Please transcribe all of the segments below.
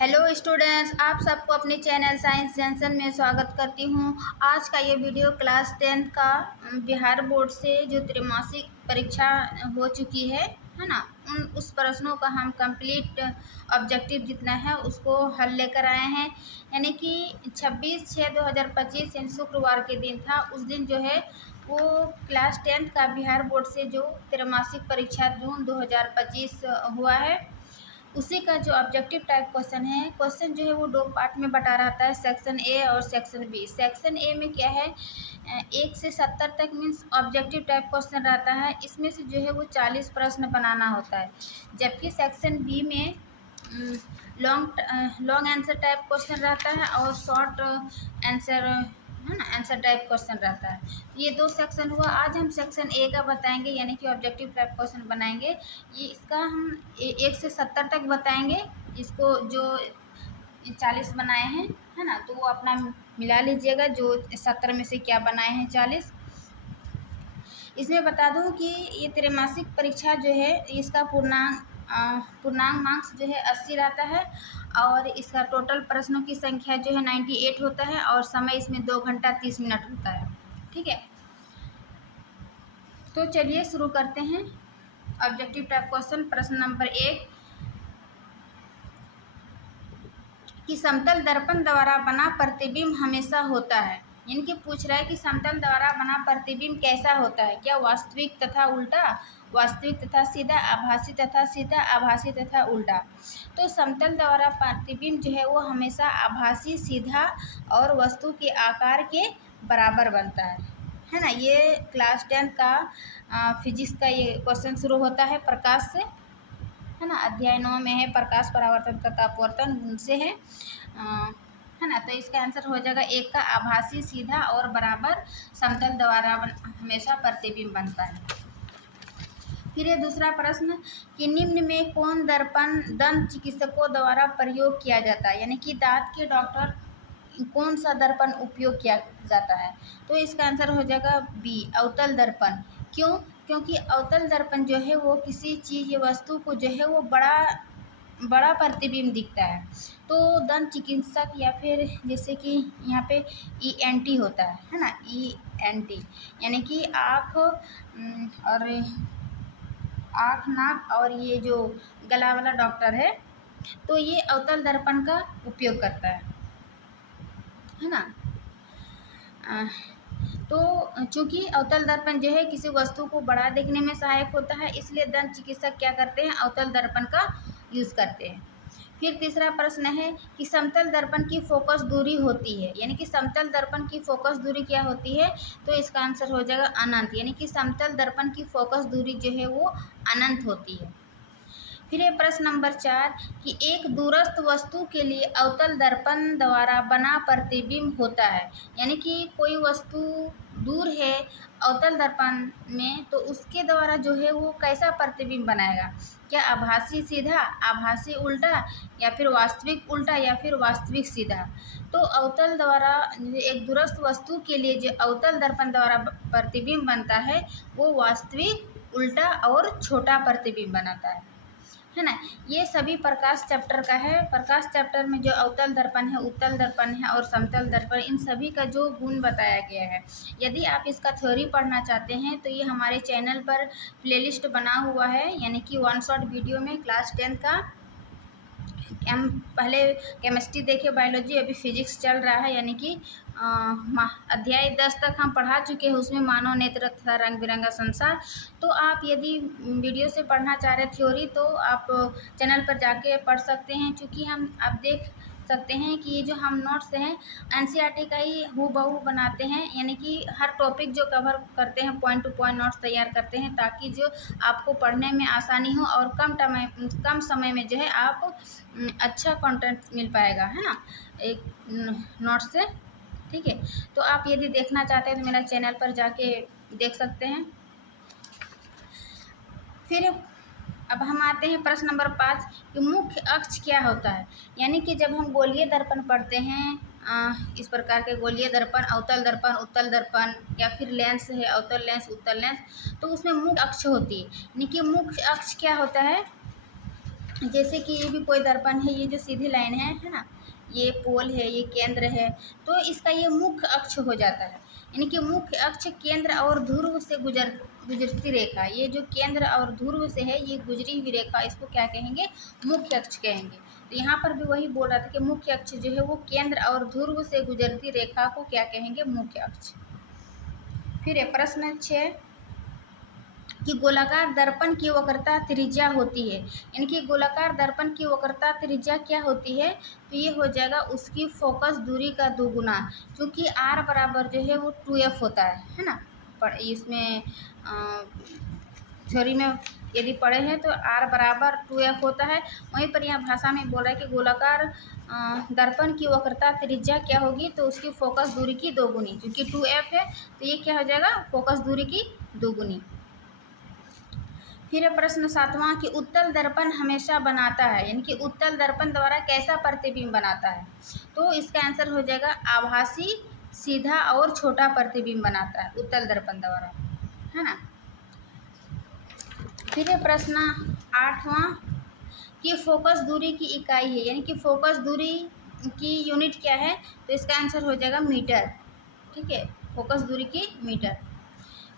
Hello students, आप सबको अपने चैनल साइंस जंक्शन में स्वागत करती हूँ। आज का ये वीडियो क्लास 10 का बिहार बोर्ड से जो त्रैमासिक परीक्षा हो चुकी है ना, उस प्रश्नों का हम कंप्लीट ऑब्जेक्टिव जितना है उसको हल लेकर आए हैं। यानी कि 26/6/2025 यानी शुक्रवार के दिन था। उस दिन जो है वो क्लास 10 का बिहार बोर्ड से जो त्रैमासिक परीक्षा जून 2025 हुआ है, उसी का जो ऑब्जेक्टिव टाइप क्वेश्चन है, क्वेश्चन जो है वो दो पार्ट में बटा रहता है, सेक्शन ए और सेक्शन बी। सेक्शन ए में क्या है, 1 से 70 तक मीन्स ऑब्जेक्टिव टाइप क्वेश्चन रहता है। इसमें से जो है वो 40 प्रश्न बनाना होता है। जबकि सेक्शन बी में लॉन्ग आंसर टाइप क्वेश्चन रहता है और शॉर्ट आंसर है ना, आंसर टाइप क्वेश्चन रहता है। ये दो सेक्शन हुआ। आज हम सेक्शन ए का बताएंगे, यानी कि ऑब्जेक्टिव टाइप क्वेश्चन बनाएंगे। ये इसका हम 1 से 70 तक बताएंगे। इसको जो 40 बनाए हैं है ना, तो वो अपना मिला लीजिएगा, जो 70 में से क्या बनाए हैं 40। इसमें बता दूं कि ये त्रैमासिक परीक्षा जो है इसका पूर्णांक मार्क्स जो है 80 रहता है और इसका टोटल प्रश्नों की संख्या जो है 98 होता है और समय इसमें 2 घंटा 30 मिनट होता है। ठीक है, तो चलिए शुरू करते हैं। ऑब्जेक्टिव टाइप क्वेश्चन प्रश्न नंबर 1 कि समतल दर्पण द्वारा बना प्रतिबिंब हमेशा होता है। यानी कि पूछ रहा है कि समतल द्वारा बना प्रतिबिंब कैसा होता है, क्या वास्तविक तथा उल्टा, वास्तविक तथा सीधा, आभासी तथा सीधा, आभासी तथा उल्टा। तो समतल द्वारा प्रतिबिंब जो है वो हमेशा आभासी, सीधा और वस्तु के आकार के बराबर बनता है ना। ये क्लास 10 का फिजिक्स का ये क्वेश्चन शुरू होता है प्रकाश से, है ना। अध्याय 9 में है प्रकाश परावर्तन तथा अपवर्तन उनसे है ना। तो इसका आंसर हो जाएगा 1 का आभासी, सीधा और बराबर समतल द्वारा हमेशा प्रतिबिंब बनता है। फिर ये दूसरा प्रश्न कि निम्न में कौन दर्पण दंत चिकित्सकों द्वारा प्रयोग किया जाता है, यानी कि दांत के डॉक्टर कौन सा दर्पण उपयोग किया जाता है। तो इसका आंसर हो जाएगा बी, अवतल दर्पण। क्यों? क्योंकि अवतल दर्पण जो है वो किसी चीज़ या वस्तु को जो है वो बड़ा प्रतिबिंब दिखता है। तो दंत चिकित्सक या फिर जैसे कि यहाँ पे ENT होता है ना, ENT यानी कि आँख नाक और ये जो गला वाला डॉक्टर है, तो ये अवतल दर्पण का उपयोग करता है ना। तो चूंकि अवतल दर्पण जो है किसी वस्तु को बड़ा देखने में सहायक होता है, इसलिए दंत चिकित्सक क्या करते हैं, अवतल दर्पण का यूज़ करते हैं। फिर तीसरा प्रश्न है कि समतल दर्पण की फोकस दूरी होती है, यानी कि समतल दर्पण की फोकस दूरी क्या होती है। तो इसका आंसर हो जाएगा अनंत, यानी कि समतल दर्पण की फोकस दूरी जो है वो अनंत होती है। फिर ये प्रश्न नंबर 4 कि एक दूरस्थ वस्तु के लिए अवतल दर्पण द्वारा बना प्रतिबिंब होता है, यानी कि कोई वस्तु दूर है अवतल दर्पण में, तो उसके द्वारा जो है वो कैसा प्रतिबिंब बनाएगा, क्या आभासी सीधा, आभासी उल्टा, या फिर वास्तविक उल्टा, या फिर वास्तविक सीधा। तो अवतल द्वारा एक दूरस्थ वस्तु के लिए जो अवतल दर्पण द्वारा प्रतिबिंब बनता है वो वास्तविक, उल्टा और छोटा प्रतिबिंब बनाता है ना। ये सभी प्रकाश चैप्टर का है। प्रकाश चैप्टर में जो अवतल दर्पण है, उत्तल दर्पण है और समतल दर्पण, इन सभी का जो गुण बताया गया है। यदि आप इसका थ्योरी पढ़ना चाहते हैं तो ये हमारे चैनल पर प्लेलिस्ट बना हुआ है, यानी कि 1 शॉट वीडियो में क्लास 10 का हम पहले केमिस्ट्री देखे, बायोलॉजी, अभी फिजिक्स चल रहा है, यानी कि अध्याय 10 तक हम पढ़ा चुके हैं। उसमें मानव नेत्र तथा रंग बिरंगा संसार। तो आप यदि वीडियो से पढ़ना चाह रहे थ्योरी, तो आप चैनल पर जाके पढ़ सकते हैं। क्योंकि आप देख सकते हैं कि ये जो हम नोट्स हैं NCERT का ही हूबहू बनाते हैं, यानी कि हर टॉपिक जो कवर करते हैं पॉइंट टू पॉइंट नोट्स तैयार करते हैं, ताकि जो आपको पढ़ने में आसानी हो और कम समय में जो है आप अच्छा कंटेंट मिल पाएगा, है ना, एक नोट्स से। ठीक है, तो आप यदि देखना चाहते हैं तो मेरा चैनल पर जाके देख सकते हैं। फिर अब हम आते हैं प्रश्न नंबर 5 कि मुख्य अक्ष क्या होता है। यानी कि जब हम गोलीय दर्पण पढ़ते हैं, इस प्रकार के गोलीय दर्पण, अवतल दर्पण, उत्तल दर्पण, या फिर लेंस है, अवतल लेंस, उत्तल लेंस, तो उसमें मुख्य अक्ष होती है। यानी कि मुख्य अक्ष क्या होता है, जैसे कि ये भी कोई दर्पण है, ये जो सीधी लाइन है ना, ये पोल है, ये केंद्र है, तो इसका ये मुख्य अक्ष हो जाता है। यानी कि मुख्य अक्ष केंद्र और ध्रुव से गुजरती रेखा, ये जो केंद्र और ध्रुव से है ये गुजरी हुई रेखा, इसको क्या कहेंगे? मुख्य अक्ष कहेंगे। तो यहाँ पर भी वही बोल रहा था कि मुख्य अक्ष जो है वो केंद्र और ध्रुव से गुजरती रेखा को क्या कहेंगे? मुख्य अक्ष। फिर प्रश्न 6 कि गोलाकार दर्पण की वक्रता त्रिज्या होती है। यानी कि गोलाकार दर्पण की वक्रता त्रिज्या क्या होती है? तो ये हो जाएगा उसकी फोकस दूरी का दोगुना, क्योंकि आर बराबर जो है वो 2f होता है ना। पर इसमें थ्योरी में यदि पढ़े हैं तो आर बराबर 2f होता है। वहीं पर यहाँ भाषा में बोल रहा है कि गोलाकार दर्पण की वक्रता त्रिज्या क्या होगी? तो उसकी फोकस दूरी की दोगुनी, क्योंकि 2f है तो ये क्या हो जाएगा? फोकस दूरी की दोगुनी। फिर प्रश्न 7वां कि उत्तल दर्पण हमेशा बनाता है, यानी कि उत्तल दर्पण द्वारा कैसा प्रतिबिंब बनाता है? तो इसका आंसर हो जाएगा आभासी, सीधा और छोटा प्रतिबिंब बनाता है उत्तल दर्पण द्वारा, है ना। फिर प्रश्न 8वां कि फोकस दूरी की इकाई है, यानी कि फोकस दूरी की यूनिट क्या है? तो इसका आंसर हो जाएगा मीटर। ठीक है, फोकस दूरी की मीटर।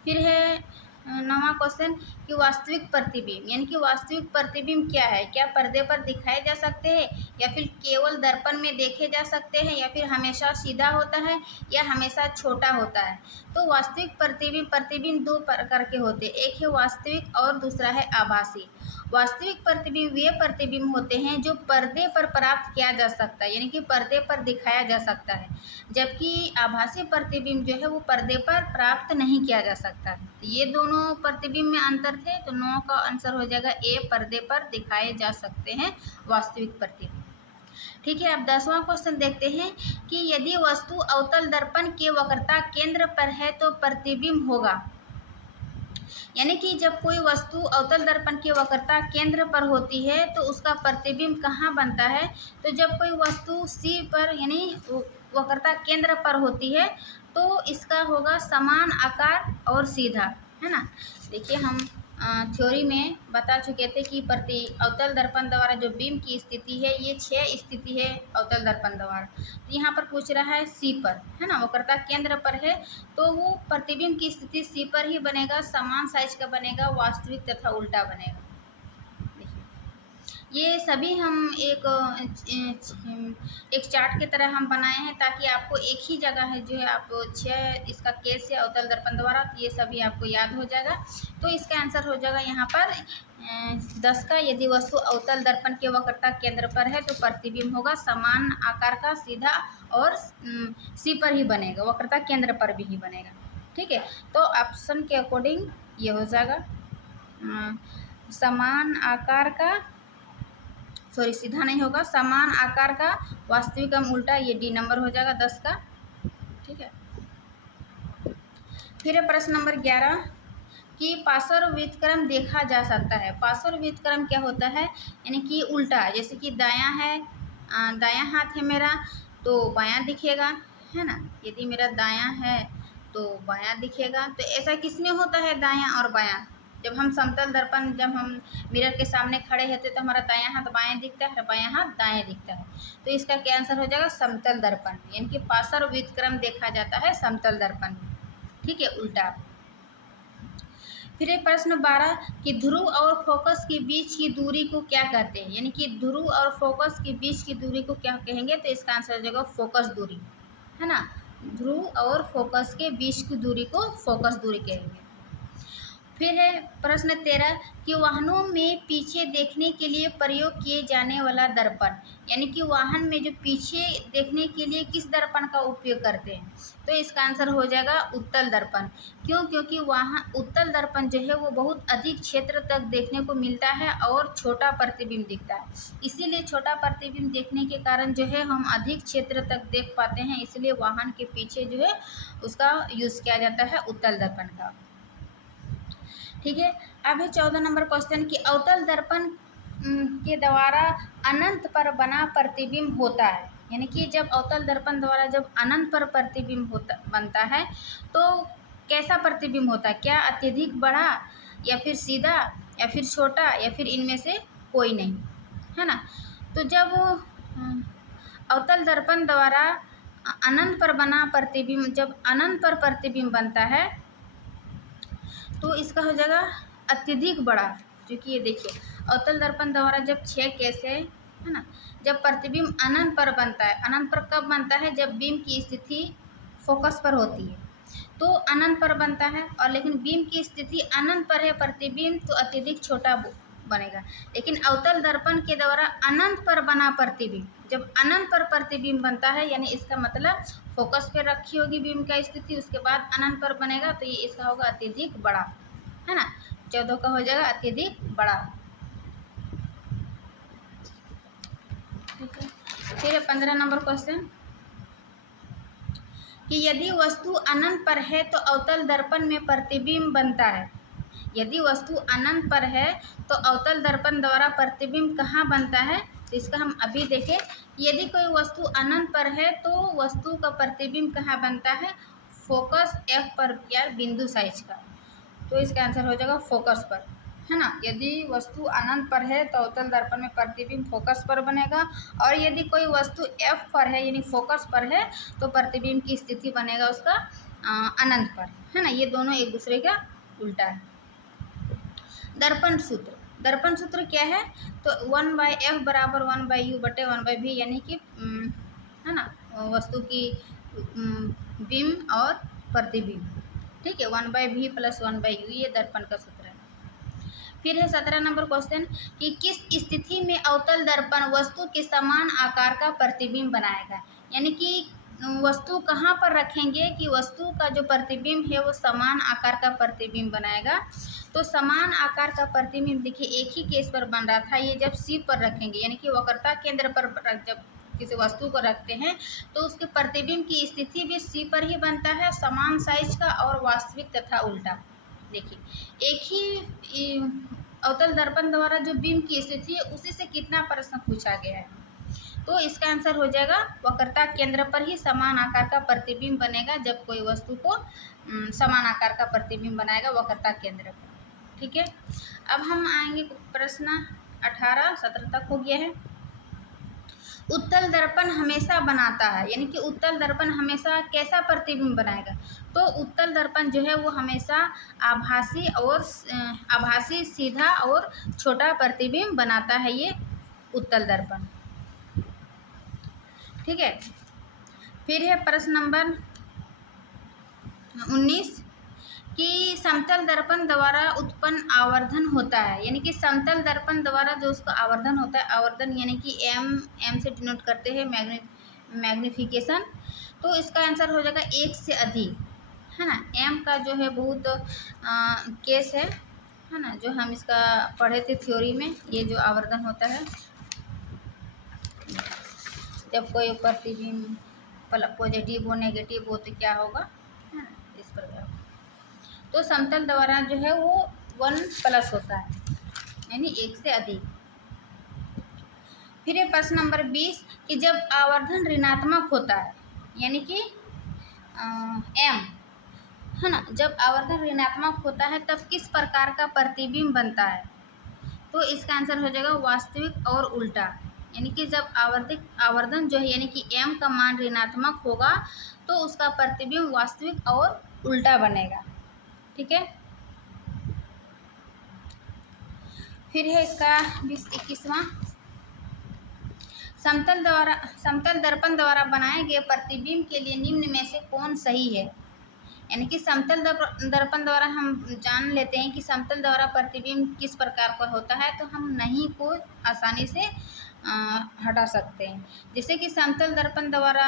फिर है 9वां क्वेश्चन कि वास्तविक प्रतिबिंब, यानी कि वास्तविक प्रतिबिंब क्या है? क्या पर्दे पर दिखाए जा सकते हैं, या फिर केवल दर्पण में देखे जा सकते हैं, या फिर हमेशा सीधा होता है, या हमेशा छोटा होता है? तो वास्तविक प्रतिबिंब दो प्रकार के होते हैं, एक है वास्तविक और दूसरा है आभासी। वास्तविक प्रतिबिंब वे प्रतिबिंब होते हैं जो पर्दे पर प्राप्त किया जा सकता है, यानी कि पर्दे पर दिखाया जा सकता है, जबकि आभासी प्रतिबिंब जो है वो पर्दे पर प्राप्त नहीं किया जा सकता। ये दोनों प्रतिबिंब में अंतर थे, तो 9 का आंसर हो जाएगा ए, पर्दे पर दिखाए जा सकते हैं वास्तविक प्रतिबिंब। ठीक है, अब 10वां क्वेश्चन देखते हैं कि यदि वस्तु अवतल दर्पण की वक्रता केंद्र पर है तो प्रतिबिंब होगा। यानी कि जब कोई वस्तु अवतल दर्पण की वक्रता केंद्र पर होती है तो उसका प्रतिबिंब कहाँ बनता है? तो जब कोई वस्तु सी पर यानी वक्रता केंद्र पर होती है तो इसका होगा समान आकार और सीधा, है ना। देखिए हम थ्योरी में बता चुके थे कि अवतल दर्पण द्वारा जो बिंब की स्थिति है ये 6 स्थिति है अवतल दर्पण द्वारा। तो यहाँ पर पूछ रहा है सी पर, है ना, वक्रता केंद्र पर है तो वो प्रतिबिंब की स्थिति सी पर ही बनेगा, समान साइज का बनेगा, वास्तविक तथा उल्टा बनेगा। ये सभी हम एक चार्ट की तरह हम बनाए हैं ताकि आपको एक ही जगह है जो है आप 6 इसका केस है अवतल दर्पण द्वारा, तो ये सभी आपको याद हो जाएगा। तो इसका आंसर हो जाएगा यहाँ पर 10 का, यदि वस्तु अवतल दर्पण के वक्रता केंद्र पर है तो प्रतिबिंब होगा समान आकार का, सीधा और सी पर ही बनेगा, वक्रता केंद्र पर भी ही बनेगा। ठीक है, तो ऑप्शन के अकॉर्डिंग ये हो जाएगा समान आकार का, सॉरी सीधा नहीं होगा, समान आकार का वास्तविक हम उल्टा, ये डी नंबर हो जाएगा 10 का। ठीक है, फिर प्रश्न नंबर 11 कि पार्श्व व्युत्क्रम देखा जा सकता है। पार्श्व व्युत्क्रम क्या होता है? यानी कि उल्टा, जैसे कि दायां है, दायां हाथ है मेरा तो बायां दिखेगा, है ना। यदि मेरा दायां है तो बायां दिखेगा। तो ऐसा किस में होता है दायां और बायां? जब हम समतल दर्पण, जब हम मिरर के सामने खड़े होते तो हमारा दायां हाथ बाएं दिखता है और बायां हाथ दाएं दिखता है। तो इसका क्या आंसर हो जाएगा? समतल दर्पण, यानी कि पार्श्व व्युत्क्रम देखा जाता है समतल दर्पण। ठीक है, उल्टा। फिर प्रश्न 12 कि ध्रुव और फोकस के बीच की दूरी को क्या कहते हैं? यानी कि ध्रुव और फोकस के बीच की दूरी को क्या कहेंगे? तो इसका आंसर हो जाएगा फोकस दूरी, है ना। ध्रुव और फोकस के बीच की दूरी को फोकस दूरी कहेंगे। फिर है प्रश्न 13 कि वाहनों में पीछे देखने के लिए प्रयोग किए जाने वाला दर्पण, यानी कि वाहन में जो पीछे देखने के लिए किस दर्पण का उपयोग करते हैं? तो इसका आंसर हो जाएगा उत्तल दर्पण। क्यों? क्योंकि वहाँ उत्तल दर्पण जो है वो बहुत अधिक क्षेत्र तक देखने को मिलता है और छोटा प्रतिबिंब दिखता है, इसीलिए छोटा प्रतिबिंब देखने के कारण जो है हम अधिक क्षेत्र तक देख पाते हैं, इसलिए वाहन के पीछे जो है उसका यूज़ किया जाता है उत्तल दर्पण का। ठीक है, अब है 14 नंबर क्वेश्चन कि अवतल दर्पण के द्वारा अनंत पर बना प्रतिबिंब होता है। यानी कि जब अवतल दर्पण द्वारा जब अनंत पर प्रतिबिंब बनता है तो कैसा प्रतिबिंब होता है? क्या अत्यधिक बड़ा, या फिर सीधा, या फिर छोटा, या फिर इनमें से कोई नहीं? है ना। तो जब अवतल दर्पण द्वारा अनंत पर बना प्रतिबिंब, जब अनंत पर प्रतिबिंब बनता है तो इसका हो जाएगा अत्यधिक बड़ा। क्योंकि ये देखिए अवतल दर्पण द्वारा जब 6 केस है ना, जब प्रतिबिंब अनंत पर बनता है, अनंत पर कब बनता है, जब बीम की स्थिति फोकस पर होती है तो अनंत पर बनता है, और लेकिन बीम की स्थिति अनंत पर है प्रतिबिंब तो अत्यधिक छोटा बनेगा। लेकिन अवतल दर्पण के द्वारा अनंत पर बना प्रतिबिंब, जब अनंत पर प्रतिबिंब बनता है यानी इसका मतलब फोकस पे रखी होगी बीम का स्थिति, उसके बाद अनंत पर बनेगा तो ये इसका होगा अत्यधिक बड़ा, है ना। 14 का हो जाएगा अत्यधिक बड़ा। ठीक है, फिर 15 नंबर क्वेश्चन कि यदि वस्तु अनंत पर है तो अवतल दर्पण में प्रतिबिंब बनता है। यदि वस्तु अनंत पर है तो अवतल दर्पण द्वारा प्रतिबिंब कहाँ बनता है, तो इसका हम अभी देखें। यदि कोई वस्तु अनंत पर है तो वस्तु का प्रतिबिंब कहाँ बनता है, फोकस F पर या बिंदु साइज का, तो इसका आंसर हो जाएगा फोकस पर, है ना। यदि वस्तु अनंत पर है तो अवतल दर्पण में प्रतिबिंब फोकस पर बनेगा, और यदि कोई वस्तु F पर है यानी फोकस पर है तो प्रतिबिंब की स्थिति बनेगा उसका अनंत पर, है ना। ये दोनों एक दूसरे का उल्टा है। दर्पण सूत्र, दर्पण सूत्र क्या है, तो 1/F बराबर 1/U बटे 1/V, यानी कि है ना वस्तु की बीम और प्रतिबिंब, ठीक है। 1/V प्लस 1/U ये दर्पण का सूत्र है। फिर है 17 नंबर क्वेश्चन कि किस स्थिति में अवतल दर्पण वस्तु के समान आकार का प्रतिबिंब बनाएगा, यानी कि वस्तु कहाँ पर रखेंगे कि वस्तु का जो प्रतिबिंब है वो समान आकार का प्रतिबिंब बनाएगा। तो समान आकार का प्रतिबिंब देखिए एक ही केस पर बन रहा था, ये जब C पर रखेंगे यानी कि वक्रता केंद्र पर जब किसी वस्तु को रखते हैं तो उसके प्रतिबिंब की स्थिति भी C पर ही बनता है, समान साइज का और वास्तविक तथा उल्टा। देखिए एक ही अवतल दर्पण द्वारा जो बीम की स्थिति है उसी से कितना प्रश्न पूछा गया है, तो इसका आंसर हो जाएगा वक्रता केंद्र पर ही समान आकार का प्रतिबिंब बनेगा जब कोई वस्तु को समान आकार का प्रतिबिंब बनाएगा वक्रता केंद्र पर, ठीक है। अब हम आएंगे प्रश्न 18, 17 तक हो गया है। उत्तल दर्पण हमेशा बनाता है, यानी कि उत्तल दर्पण हमेशा कैसा प्रतिबिंब बनाएगा, तो उत्तल दर्पण जो है वो हमेशा आभासी सीधा और छोटा प्रतिबिंब बनाता है, ये उत्तल दर्पण, ठीक है। फिर है प्रश्न नंबर 19 कि समतल दर्पण द्वारा उत्पन्न आवर्धन होता है, यानी कि समतल दर्पण द्वारा जो उसका आवर्धन होता है, आवर्धन यानी कि एम से डिनोट करते हैं मैग्निफिकेशन, तो इसका आंसर हो जाएगा 1 से अधिक, है ना। एम का जो है बहुत केस है ना, जो हम इसका पढ़े थे थ्योरी में, ये जो आवर्धन होता है जब कोई प्रतिबिंब पॉजिटिव हो नेगेटिव हो तो क्या होगा, है ना, इस प्रकार। तो समतल द्वारा जो है वो 1+ होता है, यानी 1 से अधिक। फिर प्रश्न नंबर 20 कि जब आवर्धन ऋणात्मक होता है, यानी कि m, है ना, जब आवर्धन ऋणात्मक होता है तब किस प्रकार का प्रतिबिंब बनता है, तो इसका आंसर हो जाएगा वास्तविक और उल्टा, यानी कि जब आवर्धन जो है यानी कि m का मान ऋणात्मक होगा तो उसका प्रतिबिंब वास्तविक और उल्टा बनेगा, ठीक है। फिर है इसका 21वां समतल दर्पण द्वारा बनाए गए प्रतिबिंब के लिए निम्न में से कौन सही है, यानी कि समतल दर्पण द्वारा हम जान लेते हैं कि समतल द्वारा प्रतिबिंब किस प्रकार का होता है, तो हम नहीं को आसानी से हटा सकते हैं। जैसे कि समतल दर्पण द्वारा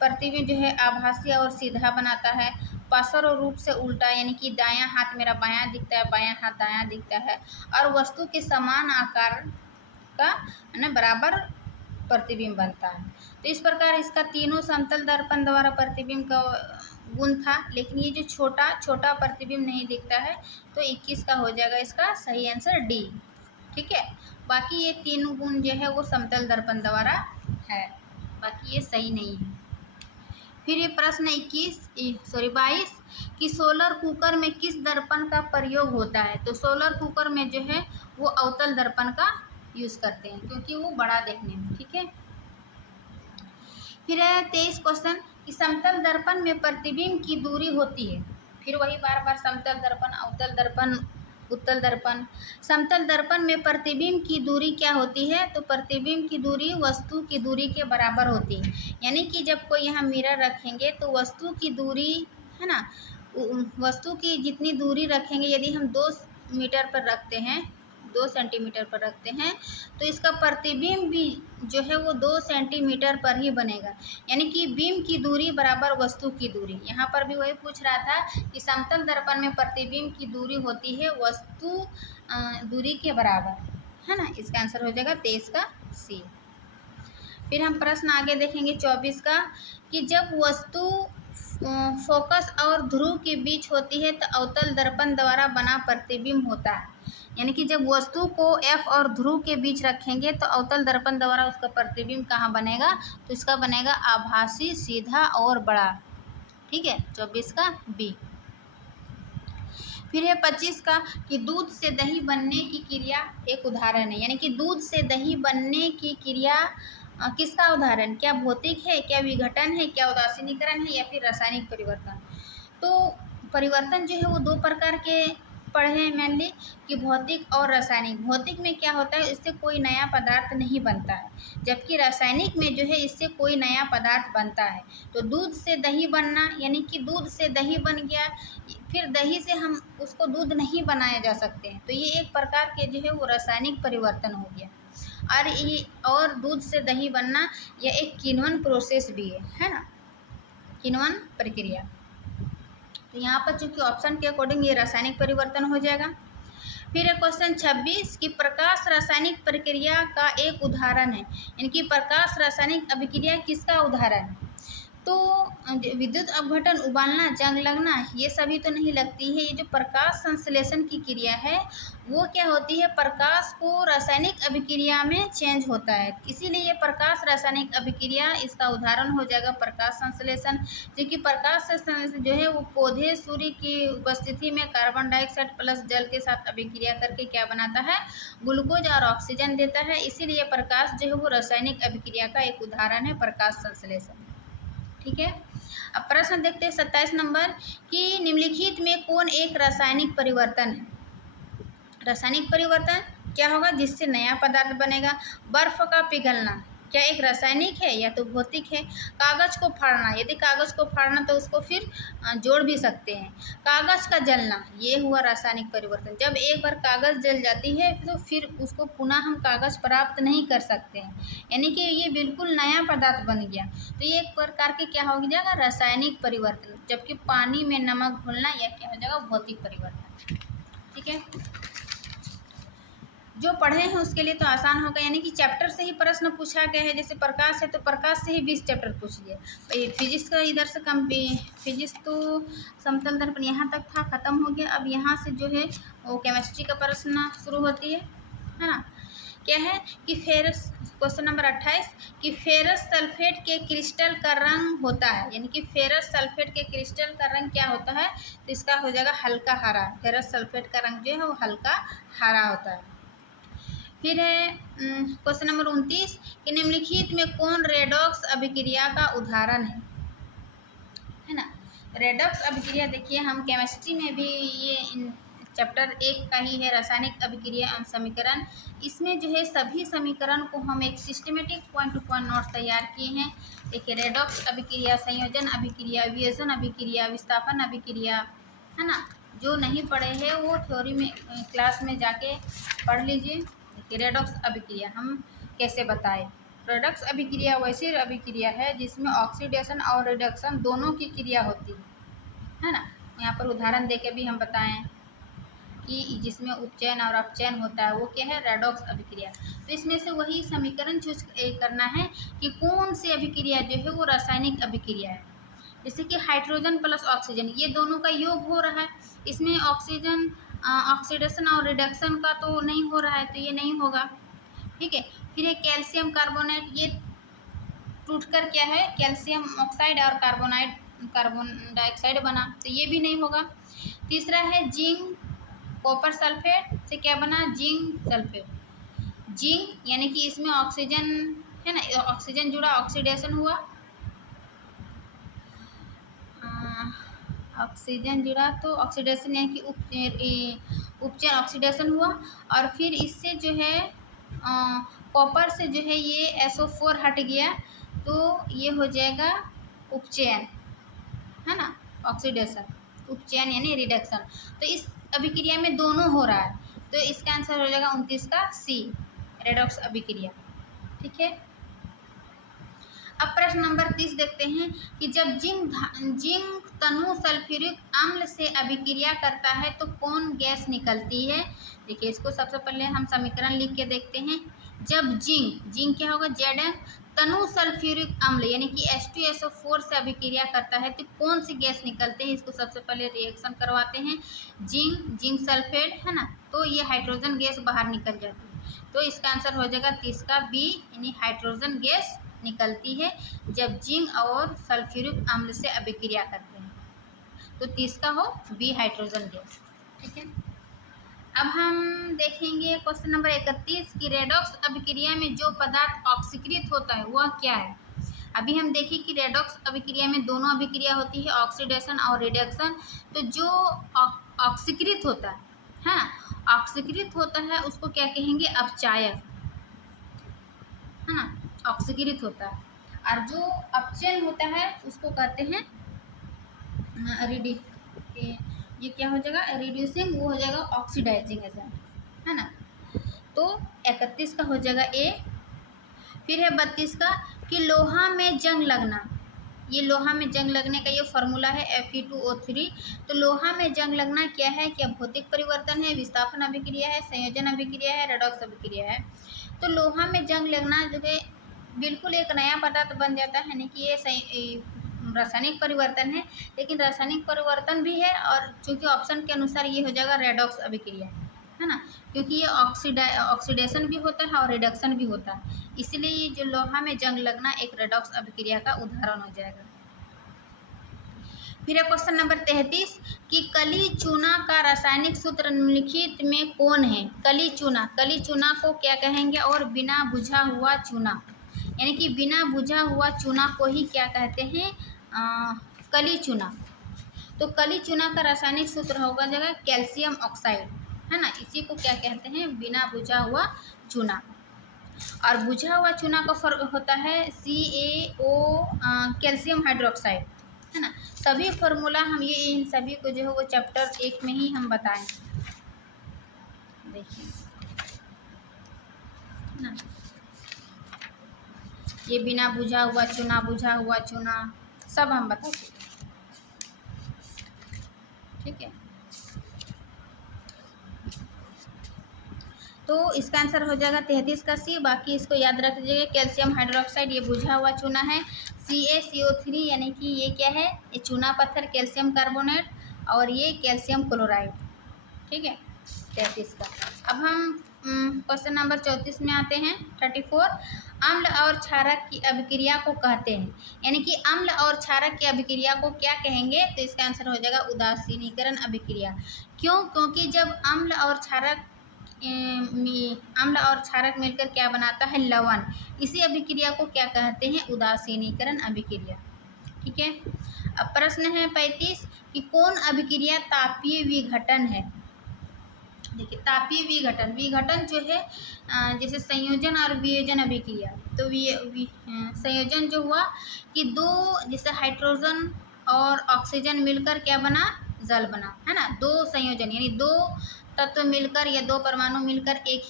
प्रतिबिंब जो है आभासी और सीधा बनाता है, पार्श्व रूप से उल्टा, यानी कि दायां हाथ मेरा बायां दिखता है, बायां हाथ दायां दिखता है, और वस्तु के समान आकार का ना बराबर प्रतिबिंब बनता है। तो इस प्रकार इसका तीनों समतल दर्पण द्वारा प्रतिबिंब का गुण था, लेकिन ये जो छोटा प्रतिबिंब नहीं दिखता है, तो 21 का हो जाएगा इसका सही आंसर डी, ठीक है। बाकी ये तीनों गुण जो है वो समतल दर्पण द्वारा है, बाकी ये सही नहीं है। फिर ये प्रश्न 22 कि सोलर कुकर में किस दर्पण का प्रयोग होता है, तो सोलर कुकर में जो है वो अवतल दर्पण का यूज़ करते हैं क्योंकि वो बड़ा देखने में। ठीक है, फिर है 23 क्वेश्चन कि समतल दर्पण में प्रतिबिंब की दूरी होती है। फिर वही बार बार समतल दर्पण, अवतल दर्पण, उत्तल दर्पण। समतल दर्पण में प्रतिबिंब की दूरी क्या होती है? तो प्रतिबिंब की दूरी वस्तु की दूरी के बराबर होती है। यानी कि जब कोई यहाँ मिरर रखेंगे तो वस्तु की दूरी है ना, वस्तु की जितनी दूरी रखेंगे, यदि हम 2 मीटर पर रखते हैं, 2 सेंटीमीटर पर रखते हैं, तो इसका प्रतिबिंब भी जो है वो 2 सेंटीमीटर पर ही बनेगा। यानी कि बिंब की दूरी बराबर वस्तु की दूरी। यहाँ पर भी वही पूछ रहा था कि समतल दर्पण में प्रतिबिंब की दूरी होती है वस्तु दूरी के बराबर, है ना। इसका आंसर हो जाएगा 23 का सी। फिर हम प्रश्न आगे देखेंगे 24 का कि जब वस्तु फोकस और ध्रुव के बीच होती है तो अवतल दर्पण द्वारा बना प्रतिबिंब होता है। यानी कि जब वस्तु को F और ध्रुव के बीच रखेंगे तो अवतल दर्पण द्वारा उसका प्रतिबिंब कहाँ बनेगा? तो इसका बनेगा आभासी, सीधा और बड़ा। ठीक है, 24 का बी। फिर है 25 का कि दूध से दही बनने की क्रिया एक उदाहरण है। यानी कि दूध से दही बनने की क्रिया किसका उदाहरण? क्या भौतिक है, क्या विघटन है, क्या उदासीनीकरण है, या फिर रासायनिक परिवर्तन? तो परिवर्तन जो है वो 2 प्रकार के पढ़े हैं मेनली, कि भौतिक और रासायनिक। भौतिक में क्या होता है, इससे कोई नया पदार्थ नहीं बनता है, जबकि रासायनिक में जो है इससे कोई नया पदार्थ बनता है। तो दूध से दही बनना, यानी कि दूध से दही बन गया, फिर दही से हम उसको दूध नहीं बनाया जा सकते हैं, तो ये एक प्रकार के जो है वो रासायनिक परिवर्तन हो गया। और दूध से दही बनना यह एक किण्वन प्रोसेस भी है ना, किण्वन प्रक्रिया। तो यहाँ पर चूंकि ऑप्शन के अकॉर्डिंग ये रासायनिक परिवर्तन हो जाएगा। फिर है क्वेश्चन 26 कि प्रकाश रासायनिक प्रक्रिया का एक उदाहरण है। इनकी प्रकाश रासायनिक अभिक्रिया किसका उदाहरण है? तो विद्युत अपघटन, उबालना, जंग लगना, ये सभी तो नहीं लगती है। ये जो प्रकाश संश्लेषण की क्रिया है वो क्या होती है? प्रकाश को रासायनिक अभिक्रिया में चेंज होता है, इसीलिए ये प्रकाश रासायनिक अभिक्रिया इसका उदाहरण हो जाएगा प्रकाश संश्लेषण। जो कि प्रकाश संश्लेषण जो है वो पौधे सूर्य की उपस्थिति में कार्बन डाइऑक्साइड प्लस जल के साथ अभिक्रिया करके क्या बनाता है? ग्लूकोज और ऑक्सीजन देता है। इसीलिए प्रकाश जो है वो रासायनिक अभिक्रिया का एक उदाहरण है, प्रकाश संश्लेषण। ठीक है, अब प्रश्न देखते हैं 27 नंबर कि निम्नलिखित में कौन एक रासायनिक परिवर्तन है? रासायनिक परिवर्तन क्या होगा जिससे नया पदार्थ बनेगा? बर्फ का पिघलना क्या एक रासायनिक है या तो भौतिक है? कागज को फाड़ना, यदि कागज को फाड़ना तो उसको फिर जोड़ भी सकते हैं। कागज का जलना ये हुआ रासायनिक परिवर्तन। जब एक बार कागज जल जाती है तो फिर उसको पुनः हम कागज प्राप्त नहीं कर सकते हैं, यानी कि ये बिल्कुल नया पदार्थ बन गया। तो ये एक प्रकार के क्या हो जाएगा? रासायनिक परिवर्तन। जबकि पानी में नमक घुलना यह क्या हो जाएगा? भौतिक परिवर्तन। ठीक है, जो पढ़े हैं उसके लिए तो आसान होगा, यानी कि चैप्टर से ही प्रश्न पूछा गया है। जैसे प्रकाश है तो प्रकाश से ही 20 चैप्टर पूछ लिए। फिजिक्स का इधर से कम, फिजिक्स तो समतल दर्पण यहाँ तक था, ख़त्म हो गया। अब यहाँ से जो है वो केमिस्ट्री का प्रश्न शुरू होती है ना। क्या है कि फेरस, क्वेश्चन नंबर 28 कि फेरस सल्फेट के क्रिस्टल का रंग होता है। यानी कि फेरस सल्फेट के क्रिस्टल का रंग क्या होता है? तो इसका हो जाएगा हल्का हरा। फेरस सल्फेट का रंग जो है वो हल्का हरा होता है। फिर है क्वेश्चन नंबर 29 कि निम्नलिखित में कौन रेडॉक्स अभिक्रिया का उदाहरण है ना। रेडॉक्स अभिक्रिया देखिए, हम केमिस्ट्री में भी ये चैप्टर 1 का ही है, रासायनिक अभिक्रिया एवं समीकरण। इसमें जो है सभी समीकरण को हम एक systematic point two point notes तैयार किए हैं। देखिए, रेडॉक्स अभिक्रिया, संयोजन अभिक्रिया, वियोजन अभिक्रिया, विस्थापन अभिक्रिया, है ना। जो नहीं पढ़े हैं वो थ्योरी में क्लास में जाके पढ़ लीजिए। रेडॉक्स अभिक्रिया हम कैसे बताएं? रेडॉक्स अभिक्रिया वैसी अभिक्रिया है जिसमें ऑक्सीडेशन और रिडक्शन दोनों की क्रिया होती है ना। यहाँ पर उदाहरण देके भी हम बताएं कि जिसमें उपचयन और अपचयन होता है वो क्या है? रेडॉक्स अभिक्रिया। तो इसमें से वही समीकरण चूज करना है कि कौन सी अभिक्रिया जो है वो रासायनिक अभिक्रिया है। जैसे कि हाइड्रोजन प्लस ऑक्सीजन, ये दोनों का योग हो रहा है, इसमें ऑक्सीजन ऑक्सीडेशन और रिडक्शन का तो नहीं हो रहा है, तो ये नहीं होगा। ठीक है, फिर है कैल्शियम कार्बोनेट, ये टूटकर क्या है? कैल्शियम ऑक्साइड और कार्बन डाइऑक्साइड बना, तो ये भी नहीं होगा। तीसरा है जिंक कॉपर सल्फेट से क्या बना? Zinc sulphate. जिंक यानी कि इसमें ऑक्सीजन है ना, ऑक्सीजन जुड़ा, ऑक्सीडेशन हुआ, ऑक्सीजन जुड़ा तो ऑक्सीडेशन यानी कि उपचयन ऑक्सीडेशन हुआ, और फिर इससे जो है कॉपर से जो है ये SO4 हट गया, तो ये हो जाएगा उपचयन, है ना, ऑक्सीडेशन, उपचयन यानी रिडक्शन। तो इस अभिक्रिया में दोनों हो रहा है, तो इसका आंसर हो जाएगा 29 का सी, रेडॉक्स अभिक्रिया। ठीक है, अब प्रश्न नंबर 30 देखते हैं कि जब जिंक तनु सल्फ्यूरिक अम्ल से अभिक्रिया करता है तो कौन गैस निकलती है। देखिए, इसको सबसे पहले हम समीकरण लिख के देखते हैं। जब जिंक क्या होगा, Zn, तनु सल्फ्यूरिक अम्ल यानी कि H2SO4 से अभिक्रिया करता है तो कौन सी गैस निकलते हैं। इसको सबसे पहले रिएक्शन करवाते हैं, जिंक सल्फेट, है ना, तो ये हाइड्रोजन गैस बाहर निकल जाती है, तो इसका आंसर हो जाएगा 30 का बी, यानी हाइड्रोजन गैस निकलती है जब जिंक और सल्फ्यूरिक अम्ल से अभिक्रिया करते हैं, तो 30 का हो बी, हाइड्रोजन गैस। ठीक है, अब हम देखेंगे क्वेश्चन नंबर 31 की रेडॉक्स अभिक्रिया में जो पदार्थ ऑक्सीकृत होता है वह क्या है। अभी हम देखें कि रेडॉक्स अभिक्रिया में दोनों अभिक्रिया होती है, ऑक्सीडेशन और रिडक्शन। तो जो ऑक्सीकृत होता है ना, ऑक्सीकृत होता है उसको क्या कहेंगे, अपचायक, है ना, ऑक्सीकृत होता है। और जो अपचयन होता है उसको कहते हैं ये क्या हो जाएगा, रिड्यूसिंग, वो हो जाएगा ऑक्सीडाइजिंग एजेंट, है ना। तो 31 का हो जाएगा ए। फिर है 32 का कि लोहा में जंग लगना, ये लोहा में जंग लगने का ये फॉर्मूला है Fe2O3। तो लोहा में जंग लगना क्या है, क्या भौतिक परिवर्तन है, विस्थापन अभिक्रिया है, संयोजन अभिक्रिया है, रेडॉक्स अभिक्रिया है। तो लोहा में जंग लगना जो है बिल्कुल एक नया पदार्थ बन जाता है, यानी कि ये रासायनिक परिवर्तन है, लेकिन रासायनिक परिवर्तन भी है, और चूंकि ऑप्शन के अनुसार ये हो जाएगा रेडॉक्स अभिक्रिया, है ना, क्योंकि ये ऑक्सीडेशन भी होता है और रिडक्शन भी होता है, इसलिए ये जो लोहा में जंग लगना एक रेडॉक्स अभिक्रिया का उदाहरण हो जाएगा। फिर है क्वेश्चन नंबर 33 कि कली चूना का रासायनिक सूत्र निम्नलिखित में कौन है। कली चूना को क्या कहेंगे, और बिना बुझा हुआ चूना, यानी कि बिना बुझा हुआ चूना को ही क्या कहते हैं, कली चूना। तो कली चूना का रासायनिक सूत्र होगा जगह कैल्शियम ऑक्साइड, है ना, इसी को क्या कहते हैं, बिना बुझा हुआ चूना। और बुझा हुआ चूना का फर्क होता है CaO, कैल्शियम हाइड्रोक्साइड, है ना। सभी फॉर्मूला हम ये इन सभी को जो है वो चैप्टर 1 में ही हम बताएं। देखिए ना, ये बिना बुझा हुआ चूना, बुझा हुआ चूना, सब हम बता सकते। ठीक है, तो इसका आंसर हो जाएगा 33 का सी। बाकी इसको याद रख लीजिएगा, कैल्शियम हाइड्रोक्साइड ये बुझा हुआ चूना है, CaCO3 यानी कि ये क्या है, ये चूना पत्थर कैल्शियम कार्बोनेट, और ये कैल्शियम क्लोराइड। ठीक है, 33 का। अब हम क्वेश्चन नंबर 34 में आते हैं, 34। अम्ल और क्षारक की अभिक्रिया को कहते हैं, यानी कि अम्ल और क्षारक की अभिक्रिया को क्या कहेंगे, तो इसका आंसर हो जाएगा उदासीनीकरण अभिक्रिया। क्यों, क्योंकि जब अम्ल और क्षारक मिलकर क्या बनाता है, लवण, इसी अभिक्रिया को क्या कहते हैं, उदासीनीकरण अभिक्रिया। ठीक है, अब प्रश्न है 35 कि कौन अभिक्रिया तापीय विघटन है। देखिए, तापीय विघटन जो है जैसे संयोजन और वियोजन अभिक्रिया। तो संयोजन जो हुआ कि दो जैसे हाइड्रोजन और ऑक्सीजन मिलकर क्या बना, जल बना, है ना। दो संयोजन यानी दो तत्व मिलकर या दो परमाणु मिलकर एक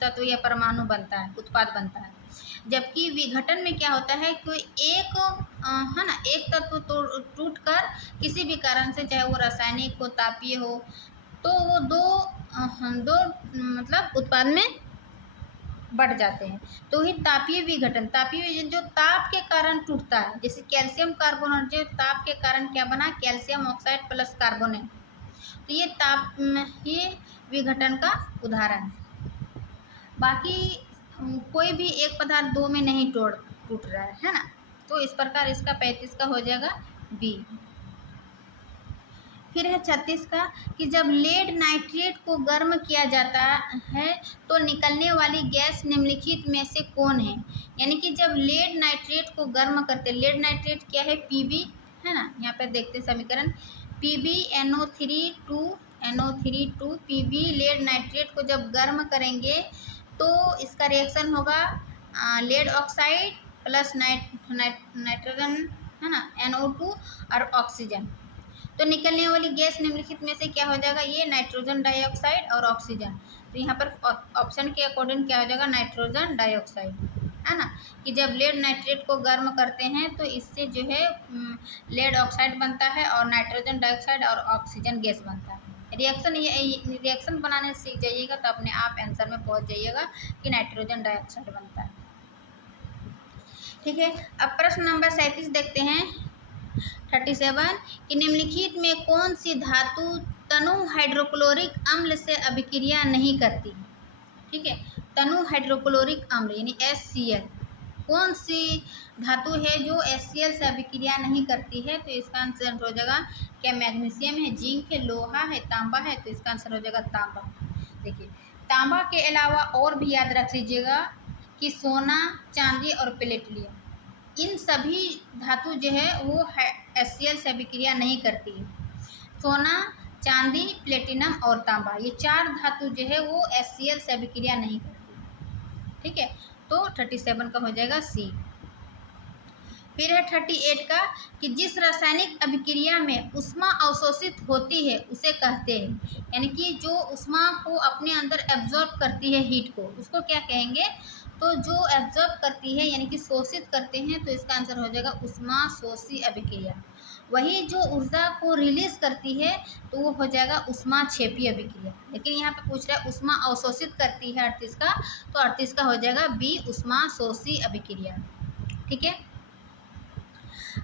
तत्व या परमाणु बनता है, उत्पाद बनता है। जबकि विघटन में क्या होता है कि एक है ना, एक तत्व टूट कर किसी भी कारण से, चाहे वो रासायनिक हो, तापीय हो, तो वो दो मतलब उत्पाद में बढ़ जाते हैं, तो ही तापीय विघटन। जो ताप के कारण टूटता है, जैसे कैल्शियम कार्बोनेट जो ताप के कारण क्या बना, कैल्शियम ऑक्साइड प्लस कार्बोनेट, तो ये विघटन का उदाहरण है। बाकी कोई भी एक पदार्थ दो में नहीं टूट रहा है ना, तो इस प्रकार इसका 35 का हो जाएगा बी। फिर है 36 का कि जब लेड नाइट्रेट को गर्म किया जाता है तो निकलने वाली गैस निम्नलिखित में से कौन है। यानी कि जब लेड नाइट्रेट को गर्म करते, लेड नाइट्रेट क्या है, पीबी है ना, यहाँ पे देखते हैं समीकरण, PB NO3 2 PB lead nitrate को जब गर्म करेंगे तो इसका रिएक्शन होगा लेड ऑक्साइड प्लस नाइट्रोजन है ना, NO2 और ऑक्सीजन। तो निकलने वाली गैस निम्नलिखित में से क्या हो जाएगा, ये नाइट्रोजन डाइऑक्साइड और ऑक्सीजन। तो यहाँ पर ऑप्शन के अकॉर्डिंग क्या हो जाएगा, नाइट्रोजन डाइऑक्साइड है ना, कि जब लेड नाइट्रेट को गर्म करते हैं तो इससे जो है लेड ऑक्साइड बनता है और नाइट्रोजन डाइऑक्साइड और ऑक्सीजन गैस बनता है। रिएक्शन ये रिएक्शन बनाने सीख जाइएगा तो अपने आप आंसर में पहुंच जाइएगा कि नाइट्रोजन डाइऑक्साइड बनता है। ठीक है, अब प्रश्न नंबर 37 देखते हैं 37 कि निम्नलिखित में कौन सी धातु तनु हाइड्रोक्लोरिक अम्ल से अभिक्रिया नहीं करती। ठीक है, तनु हाइड्रोक्लोरिक अम्ल यानी HCl कौन सी धातु है जो HCl से अभिक्रिया नहीं करती है। तो इसका आंसर हो जाएगा क्या, मैग्नीशियम है, जिंक है, लोहा है, तांबा है। तो इसका आंसर हो जाएगा तांबा। देखिए, तांबा के अलावा और भी याद रख लीजिएगा कि सोना, चांदी और प्लेटिनियम, इन सभी धातु जो है वो HCl से अभिक्रिया नहीं करती है। सोना, चांदी, प्लेटिनम और तांबा, ये 4 धातु जो है वो HCl से अभिक्रिया नहीं करती। ठीक है, तो 37 का हो जाएगा सी। फिर है 38 का कि जिस रासायनिक अभिक्रिया में ऊष्मा अवशोषित होती है उसे कहते हैं। यानी कि जो ऊष्मा को अपने अंदर एब्जॉर्ब करती है, हीट को, उसको क्या कहेंगे। तो जो एब्जॉर्ब करती है यानी कि शोषित करते हैं, तो इसका आंसर हो जाएगा ऊष्मा शोषी अभिक्रिया। वही जो ऊर्जा को रिलीज करती है तो वो हो जाएगा ऊष्मा क्षेपी अभिक्रिया। लेकिन यहाँ पे पूछ रहा है ऊष्मा अवशोषित करती है 38 का, तो 38 का हो जाएगा बी, ऊष्मा शोषी अभिक्रिया। ठीक है,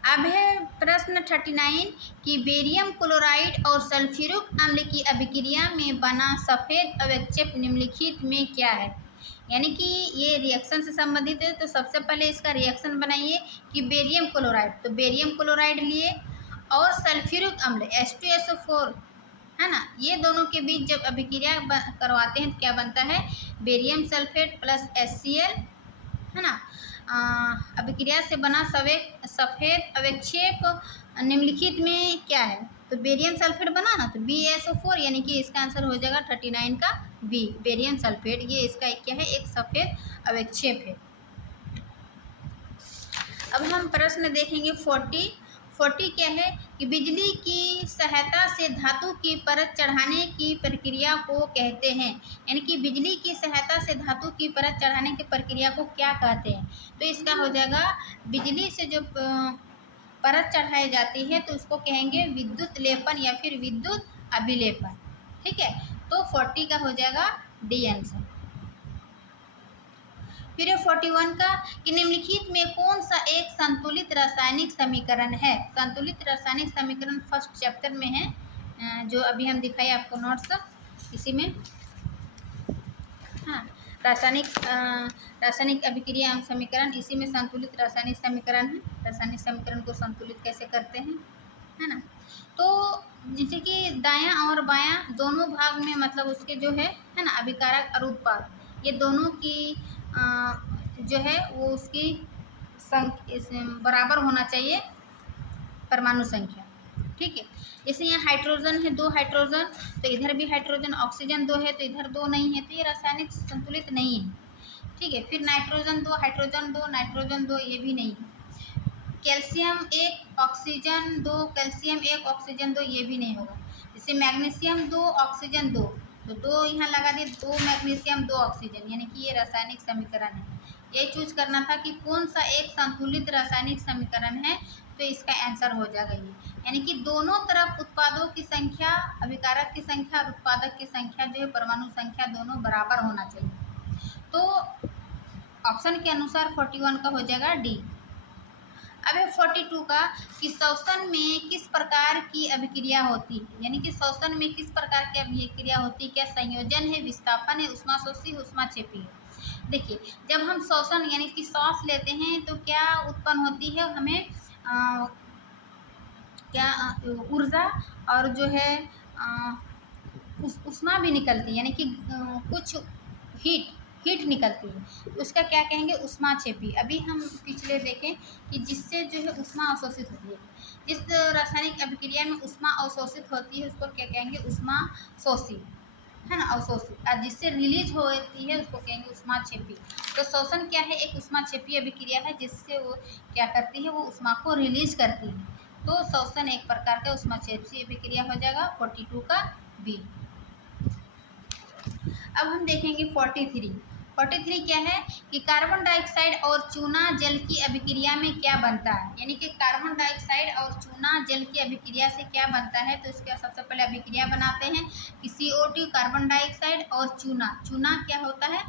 अब है प्रश्न 39 कि बेरियम क्लोराइड और सल्फ्यूरिक अम्ल की अभिक्रिया में बना सफ़ेद अवक्षेप निम्नलिखित में क्या है। यानी कि ये रिएक्शन से संबंधित है। तो सबसे पहले इसका रिएक्शन बनाइए कि बेरियम क्लोराइड, तो बेरियम क्लोराइड लिए और सल्फ्यूरिक अम्ल H2SO4 है ना, ये दोनों के बीच जब अभिक्रिया करवाते हैं तो क्या बनता है, बेरियम सल्फेट प्लस HCl है ना। अभिक्रिया से बना सफ़ेद अवक्षेप निम्नलिखित में क्या है। तो बेरियम सल्फेट बना ना, तो BaSO4 यानी कि इसका आंसर हो जाएगा 39 का बी, बेरियम सल्फेट। ये इसका क्या है, एक सफ़ेद अवक्षेप है। अब हम प्रश्न देखेंगे 40 क्या है कि बिजली की सहायता से धातु की परत चढ़ाने की प्रक्रिया को कहते हैं। यानी कि बिजली की सहायता से धातु की परत चढ़ाने की प्रक्रिया को क्या कहते हैं। तो इसका हो जाएगा बिजली से जो परत चढ़ाई जाती है तो उसको कहेंगे विद्युत लेपन या फिर विद्युत अभिलेपन। ठीक है, तो 40 का हो जाएगा डी आंसर। फिर 41 का कि निम्नलिखित में कौन सा एक संतुलित रासायनिक समीकरण है। संतुलित रासायनिक समीकरण फर्स्ट चैप्टर में है, जो अभी हम दिखाए आपको नोट्स, इसी में हाँ, रासायनिक अभिक्रिया एवं समीकरण, इसी में संतुलित रासायनिक समीकरण है। रासायनिक समीकरण को संतुलित कैसे करते हैं, है ना। तो जैसे कि दायां और बायां दोनों भाग में मतलब उसके जो है ना, अभिकारक और उत्पाद, ये दोनों की जो है वो उसकी बराबर होना चाहिए परमाणु संख्या। ठीक है, जैसे यहाँ हाइड्रोजन है, 2 हाइड्रोजन, तो इधर भी हाइड्रोजन, ऑक्सीजन 2 है तो इधर 2 नहीं है, तो ये रासायनिक संतुलित नहीं है। ठीक है, फिर नाइट्रोजन 2, हाइड्रोजन 2, नाइट्रोजन 2, ये भी नहीं है। कैल्शियम 1, ऑक्सीजन 2, कैल्शियम 1, ऑक्सीजन 2, ये भी नहीं होगा। जैसे मैग्नीशियम 2, ऑक्सीजन 2, तो 2 यहाँ लगा दिए, 2 मैग्नीशियम 2 ऑक्सीजन, यानी कि ये रासायनिक समीकरण है। ये चूज करना था कि कौन सा एक संतुलित रासायनिक समीकरण है, तो इसका आंसर हो जाएगा ये। यानी कि दोनों तरफ उत्पादों की संख्या, अभिकारक की संख्या और उत्पादक की संख्या जो है, परमाणु संख्या, दोनों बराबर होना चाहिए। तो ऑप्शन के अनुसार 41 का हो जाएगा डी। अब है 42 का कि शोषण में किस प्रकार की अभिक्रिया होती है। यानी कि शोषण में किस प्रकार की अभिक्रिया होती है, क्या संयोजन है, विस्थापन है, ऊष्माशोषी, ऊष्माक्षेपी है। देखिए, जब हम शोषण यानी कि सांस लेते हैं तो क्या उत्पन्न होती है, हमें क्या ऊर्जा और जो है उष्मा भी निकलती है, यानी कि कुछ हीट हीट निकलती है, उसका क्या कहेंगे, उष्माक्षेपी। अभी हम पिछले देखें कि जिससे जो है उष्मा अवशोषित होती है, जिस रासायनिक अभिक्रिया में उष्मा अवशोषित होती है उसको क्या कहेंगे, उष्मा शोषी, है ना, अवशोषित। और जिससे रिलीज होती है उसको कहेंगे उष्माक्षेपी। तो शोषण क्या है, एक उष्माक्षेपी अभिक्रिया है जिससे वो क्या करती है, वो उष्मा को रिलीज करती है। तो शोषण एक प्रकार का उष्माक्षेपी अभिक्रिया हो जाएगा 42 का बी। अब हम देखेंगे 43 क्या है कि कार्बन डाइऑक्साइड और चूना जल की अभिक्रिया में क्या बनता है, यानी कि कार्बन डाइऑक्साइड और चूना जल की अभिक्रिया से क्या बनता है। तो इसका सबसे पहले अभिक्रिया बनाते हैं कि CO2 कार्बन डाइऑक्साइड और चूना क्या होता है,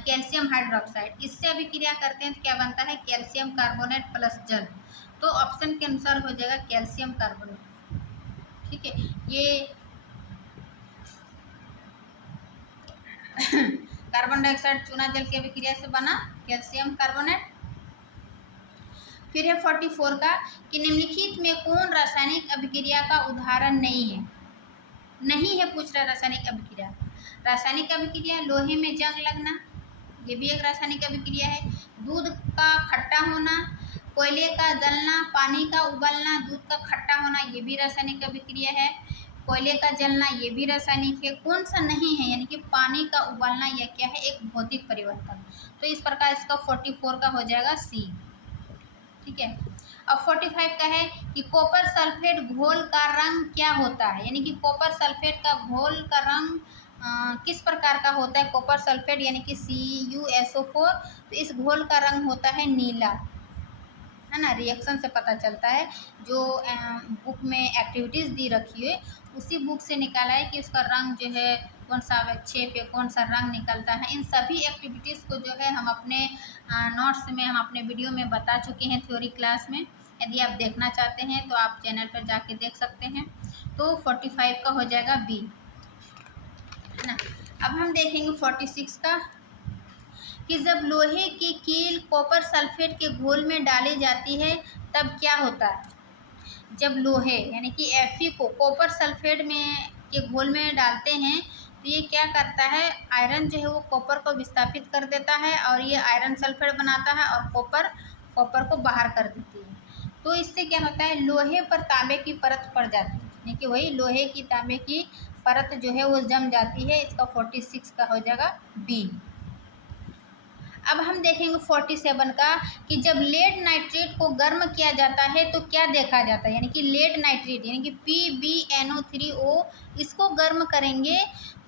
कैल्शियम हाइड्रोक्साइड, इससे अभिक्रिया करते हैं तो क्या बनता है, कैल्शियम कार्बोनेट प्लस जल। तो ऑप्शन के अनुसार हो जाएगा कैल्शियम कार्बोनेट। ठीक है, ये कार्बन डाइऑक्साइड चूना जल की अभिक्रिया से बना कैल्शियम कार्बोनेट। फिर है 44 का कि निम्नलिखित में कौन रासायनिक अभिक्रिया का उदाहरण नहीं है पूछ रहा रासायनिक अभिक्रिया। रासायनिक अभिक्रिया, लोहे में जंग लगना, ये भी एक रासायनिक अभिक्रिया है। दूध का खट्टा होना, कोयले का जलना, पानी का उबलना, दूध का खट्टा होना, ये भी रासायनिक अभिक्रिया है। कोयले का जलना, ये भी रासायनिक है। कौन सा नहीं है, यानी कि पानी का उबलना, यह क्या है, एक भौतिक परिवर्तन। तो इस प्रकार इसका 44 का हो जाएगा सी। ठीक है, अब 45 का है कि कॉपर सल्फेट घोल का रंग क्या होता है, यानी कि कॉपर सल्फेट का घोल का रंग किस प्रकार का होता है। कॉपर सल्फेट यानी कि CuSO4, तो इस घोल का रंग होता है नीला, है ना, रिएक्शन से पता चलता है। जो बुक में एक्टिविटीज़ दी रखी है उसी बुक से निकाला है कि उसका रंग जो है कौन सा अवक्षेप या कौन सा रंग निकलता है। इन सभी एक्टिविटीज़ को जो है हम अपने नोट्स में, हम अपने वीडियो में बता चुके हैं थ्योरी क्लास में। यदि आप देखना चाहते हैं तो आप चैनल पर जाके देख सकते हैं। तो 45 का हो जाएगा बी, है ना। अब हम देखेंगे 46 का कि जब लोहे की कील कॉपर सल्फेट के घोल में डाली जाती है तब क्या होता है। जब लोहे यानी कि Fe को कॉपर सल्फेट में के घोल में डालते हैं तो ये क्या करता है, आयरन जो है वो कॉपर को विस्थापित कर देता है और ये आयरन सल्फेट बनाता है और कॉपर को बाहर कर देती है। तो इससे क्या होता है, लोहे पर तांबे की परत पड़ जाती है, यानी कि वही लोहे की तांबे की परत जो है वो जम जाती है। इसका 46 का हो जाएगा बी। अब हम देखेंगे 47 का कि जब लेड नाइट्रेट को गर्म किया जाता है तो क्या देखा जाता है, यानी कि लेड नाइट्रेट यानी कि PbNO3O, इसको गर्म करेंगे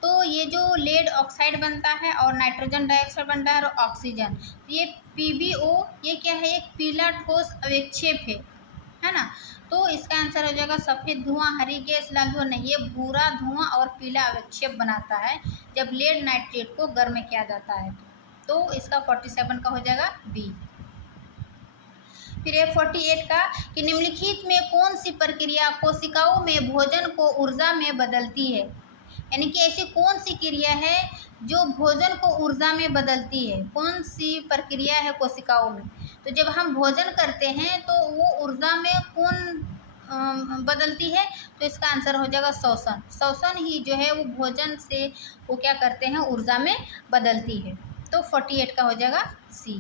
तो ये जो लेड ऑक्साइड बनता है और नाइट्रोजन डाइऑक्साइड बनता है और ऑक्सीजन। तो ये PbO ये क्या है, एक पीला ठोस अवक्षेप है ना। तो इसका आंसर हो जाएगा सफ़ेद धुआं, हरी गैस, लाल धुआं नहीं, ये भूरा धुआं और पीला अवक्षेप बनाता है जब लेड नाइट्रेट को गर्म किया जाता है। तो इसका 47 का हो जाएगा बी। फिर 48 का कि निम्नलिखित में कौन सी प्रक्रिया कोशिकाओं में भोजन को ऊर्जा में बदलती है, यानी कि ऐसी कौन सी क्रिया है जो भोजन को ऊर्जा में बदलती है। कौन सी प्रक्रिया है कोशिकाओं में, तो जब हम भोजन करते हैं तो वो ऊर्जा में कौन बदलती है। तो इसका आंसर हो जाएगा शोषण ही जो है वो भोजन से वो क्या करते हैं, ऊर्जा में बदलती है। तो 48 का हो जाएगा सी।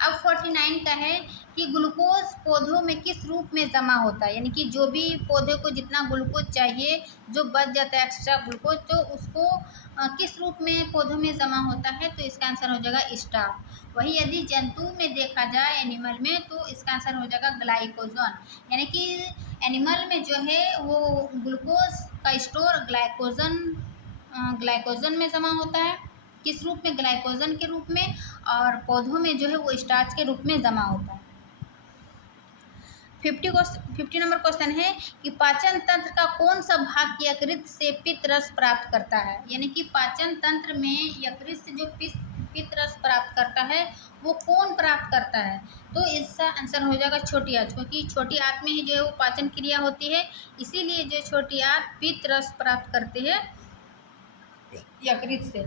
अब 49 का है कि ग्लूकोज पौधों में किस रूप में जमा होता है, यानी कि जो भी पौधे को जितना ग्लूकोज चाहिए जो बच जाता है एक्स्ट्रा ग्लूकोज, तो उसको किस रूप में पौधों में जमा होता है। तो इसका आंसर हो जाएगा स्टार्च। वही यदि जंतु में देखा जाए एनिमल में तो इसका आंसर हो जाएगा ग्लाइकोजन, यानी कि एनिमल में जो है वो ग्लूकोज का स्टोर ग्लाइकोजन में जमा होता है। किस रूप में, ग्लाइकोजन के रूप में, और पौधों में जो है वो स्टार्च के रूप में जमा होता है। 50 नंबर क्वेश्चन है कि पाचन तंत्र का कौन सा भाग यकृत से पित्त रस प्राप्त करता है, यानी कि पाचन तंत्र में यकृत से जो पित्त रस प्राप्त करता है वो कौन प्राप्त करता है। तो इसका आंसर हो जाएगा छोटी आंत, क्योंकि छोटी आंत में ही जो है वो पाचन क्रिया होती है, इसीलिए जो छोटी आंत पित्त रस प्राप्त करती है यकृत से।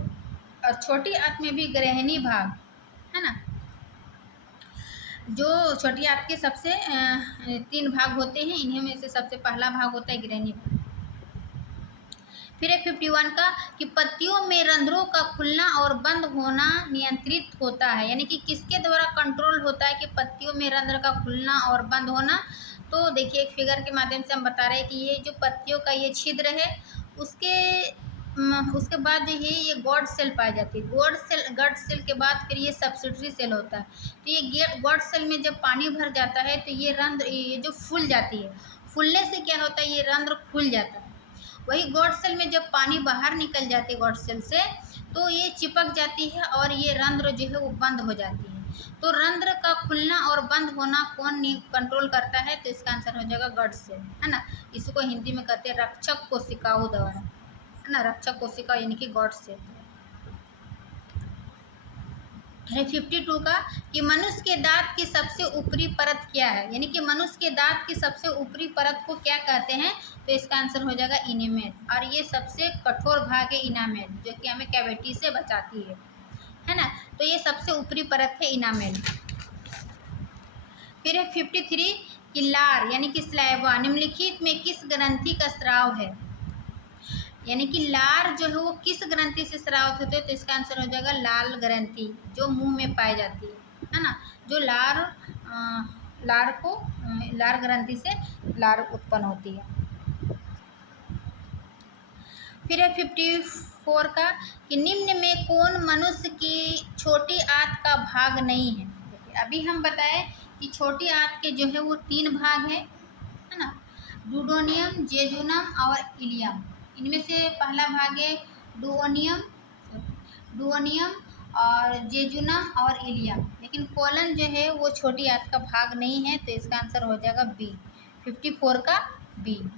और छोटी आंत में भी ग्रहणी भाग, है ना। जो छोटी आंत के सबसे 3 भाग होते हैं, इन्हीं में से सबसे पहला भाग होता है ग्रैनी भाग। फिर है 51 का कि पत्तियों में रंध्रों का खुलना और बंद होना नियंत्रित होता है, यानी कि किसके द्वारा कंट्रोल होता है कि पत्तियों में रंध्र का खुलना और बंद होना। तो देखिए एक फिगर के माध्यम से हम बता रहे हैं कि ये जो पत्तियों का ये छिद्र है उसके बाद जो है ये गॉड सेल पाई जाती है। गॉड सेल के बाद फिर ये सब्सिडरी सेल होता है। तो ये गॉड सेल में जब पानी भर जाता है तो ये रंध्र ये जो फूल जाती है, फूलने से क्या होता है ये रंध्र खुल जाता है। वही गॉड सेल में जब पानी बाहर निकल जाती है गॉड सेल से तो ये चिपक जाती है और ये रंध्र जो है वो बंद हो जाती है। तो रंध्र का खुलना और बंद होना कौन कंट्रोल करता है? तो इसका आंसर हो जाएगा गॉड सेल, है ना। इसको हिंदी में कहते हैं रक्षक कोशिकाओं द्वारा, है ना, रक्षक कोशिका यानी कि गॉड सेल। 52 का कि मनुष्य के दांत की सबसे ऊपरी परत क्या है, यानी कि मनुष्य के दांत की सबसे ऊपरी परत को क्या कहते हैं? तो इसका आंसर हो जाएगा इनेमेल, और ये सबसे कठोर भाग है इनामेल, जो कि हमें कैविटी से बचाती है ना। तो ये सबसे ऊपरी परत है इनामेल। फिर है 53 कि लार यानी कि स्लाइवा निम्नलिखित में किस ग्रंथि का स्राव है, यानी कि लार जो है वो किस ग्रंथि से स्रावित होते हैं? तो इसका आंसर हो जाएगा लाल ग्रंथि, जो मुंह में पाई जाती है ना। जो लार ग्रंथि से लार उत्पन्न होती है। फिर है 54 का कि निम्न में कौन मनुष्य की छोटी आंत का भाग नहीं है। अभी हम बताएं कि छोटी आंत के जो है वो 3 भाग है ना, डूडोनियम, जेजुनम और इलियम। इनमें से पहला भाग है डुओनियम और जेजुनम और इलियम, लेकिन कोलन जो है वो छोटी आंत का भाग नहीं है। तो इसका आंसर हो जाएगा बी, 54 का बी,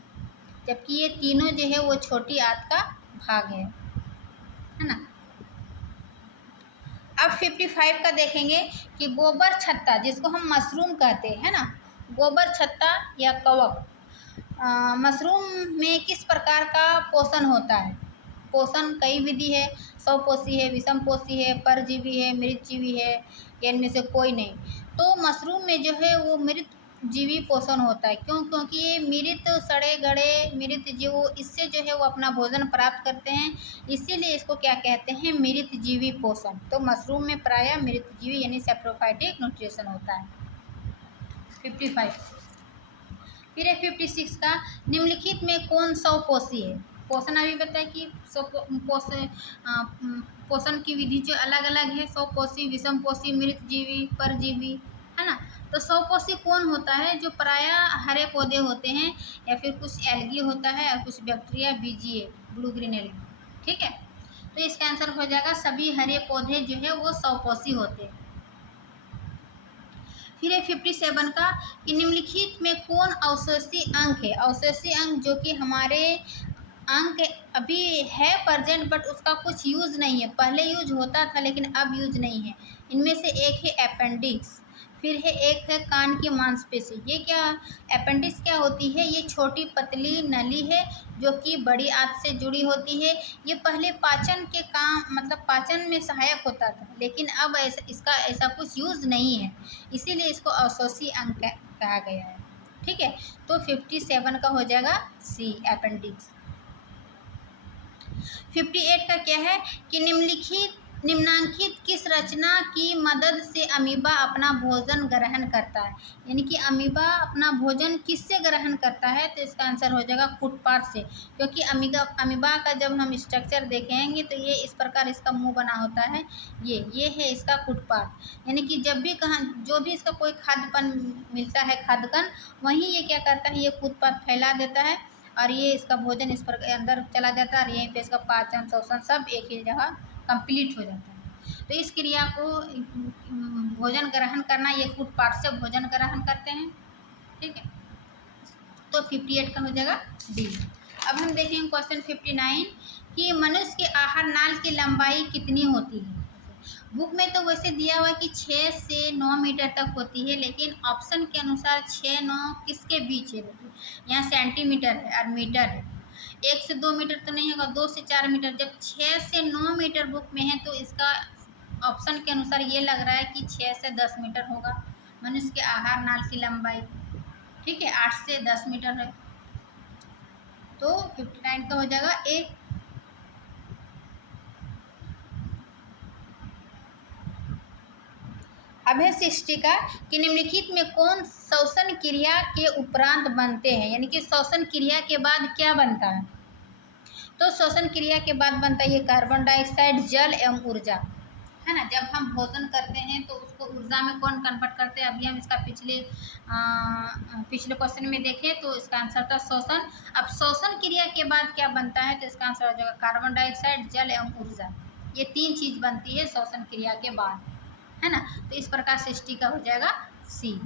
जबकि ये तीनों जो है वो छोटी आंत का भाग है ना। अब 55 का देखेंगे कि गोबर छत्ता, जिसको हम मशरूम कहते हैं ना, गोबर छत्ता या कवक, मशरूम में किस प्रकार का पोषण होता है? पोषण कई विधि है, स्वपोषी है, विषमपोषी है, परजीवी है, मृतजीवी है, या इनमें से कोई नहीं। तो मशरूम में जो है वो मृतजीवी पोषण होता है। क्यों? क्योंकि ये मृत सड़े गड़े मृत जीव इससे जो है वो अपना भोजन प्राप्त करते हैं, इसीलिए इसको क्या कहते हैं? मृतजीवी पोषण। तो मशरूम में प्रायः मृतजीवी यानी सैप्रोफाइटिक न्यूट्रिशन होता है। 55। फिर है 56 का निम्नलिखित में कौन स्वपोषी है? पोषण अभी बताया कि पोषण की विधि जो अलग अलग है, स्वपोषी, विषमपोषी, मृतजीवी, परजीवी, है ना। तो स्वपोषी कौन होता है? जो प्रायः हरे पौधे होते हैं, या फिर कुछ एल्गी होता है और कुछ bacteria BGA, blue green algae, ठीक है। तो इसका आंसर हो जाएगा सभी हरे पौधे जो है वो स्वपोषी होते हैं। फिर है 57 का कि निम्नलिखित में कौन अवशोषी अंग है? अवशोषी अंग जो कि हमारे अंग अभी है प्रेजेंट, बट उसका कुछ यूज़ नहीं है, पहले यूज होता था लेकिन अब यूज नहीं है। इनमें से एक है अपेंडिक्स, फिर है एक है कान की मांसपेशी। ये क्या अपेंडिक्स क्या होती है? ये छोटी पतली नली है जो कि बड़ी आंत से जुड़ी होती है। ये पहले पाचन के काम मतलब पाचन में सहायक होता था, लेकिन अब इसका ऐसा कुछ यूज़ नहीं है, इसीलिए इसको अवशोषी अंग कहा गया है, ठीक है। तो 57 का हो जाएगा सी, अपेंडिक्स। 58 का क्या है कि निम्नांकित किस रचना की मदद से अमीबा अपना भोजन ग्रहण करता है, यानी कि अमीबा अपना भोजन किससे ग्रहण करता है? तो इसका आंसर हो जाएगा फुटपाथ से, क्योंकि अमीबा का जब हम स्ट्रक्चर देखेंगे तो ये इस प्रकार इसका मुंह बना होता है, ये है इसका फुटपाथ, यानी कि जब भी जो भी इसका कोई खाद्यपन मिलता है, खाद्य कण, वहीं ये क्या करता है? ये फुटपाथ फैला देता है और ये इसका भोजन इस पर अंदर चला जाता है और यहीं पे इसका पाचन शोषण सब एक ही जगह कंप्लीट हो जाता है। तो इस क्रिया को भोजन ग्रहण करना, ये फुटपाथ से भोजन ग्रहण करते हैं, ठीक है। तो 58 का हो जाएगा डी। अब हम देखेंगे क्वेश्चन 59 कि मनुष्य के आहार नाल की लंबाई कितनी होती है। बुक में तो वैसे दिया हुआ है कि 6 से 9 मीटर तक होती है, लेकिन ऑप्शन के अनुसार 6-9 किसके बीच है? यहाँ सेंटीमीटर है और मीटर है, 1 से 2 मीटर तो नहीं होगा, 2 से 4 मीटर। जब 6 से 9 मीटर बुक में है तो इसका ऑप्शन के अनुसार ये लग रहा है कि 6 से 10 मीटर होगा, मनुष्य के आहार नाल की लंबाई, ठीक है, 8 से 10 मीटर है, तो 59 का हो जाएगा ए। अब है 60 का कि निम्नलिखित में कौन श्वसन क्रिया के उपरांत बनते हैं, यानी कि श्वसन क्रिया के बाद क्या बनता है। तो श्वसन क्रिया के बाद बनता है ये कार्बन डाइऑक्साइड, जल एवं ऊर्जा, है ना। जब हम भोजन करते हैं तो उसको ऊर्जा में कौन कन्वर्ट करते हैं, अभी हम इसका पिछले क्वेश्चन में देखें तो इसका आंसर था श्वसन। अब श्वसन क्रिया के बाद क्या बनता है, तो इसका आंसर हो जाएगा कार्बन डाइऑक्साइड, जल एवं ऊर्जा, ये 3 चीज बनती है श्वसन क्रिया के बाद, है ना। तो इस प्रकार 60 का हो जाएगा सी।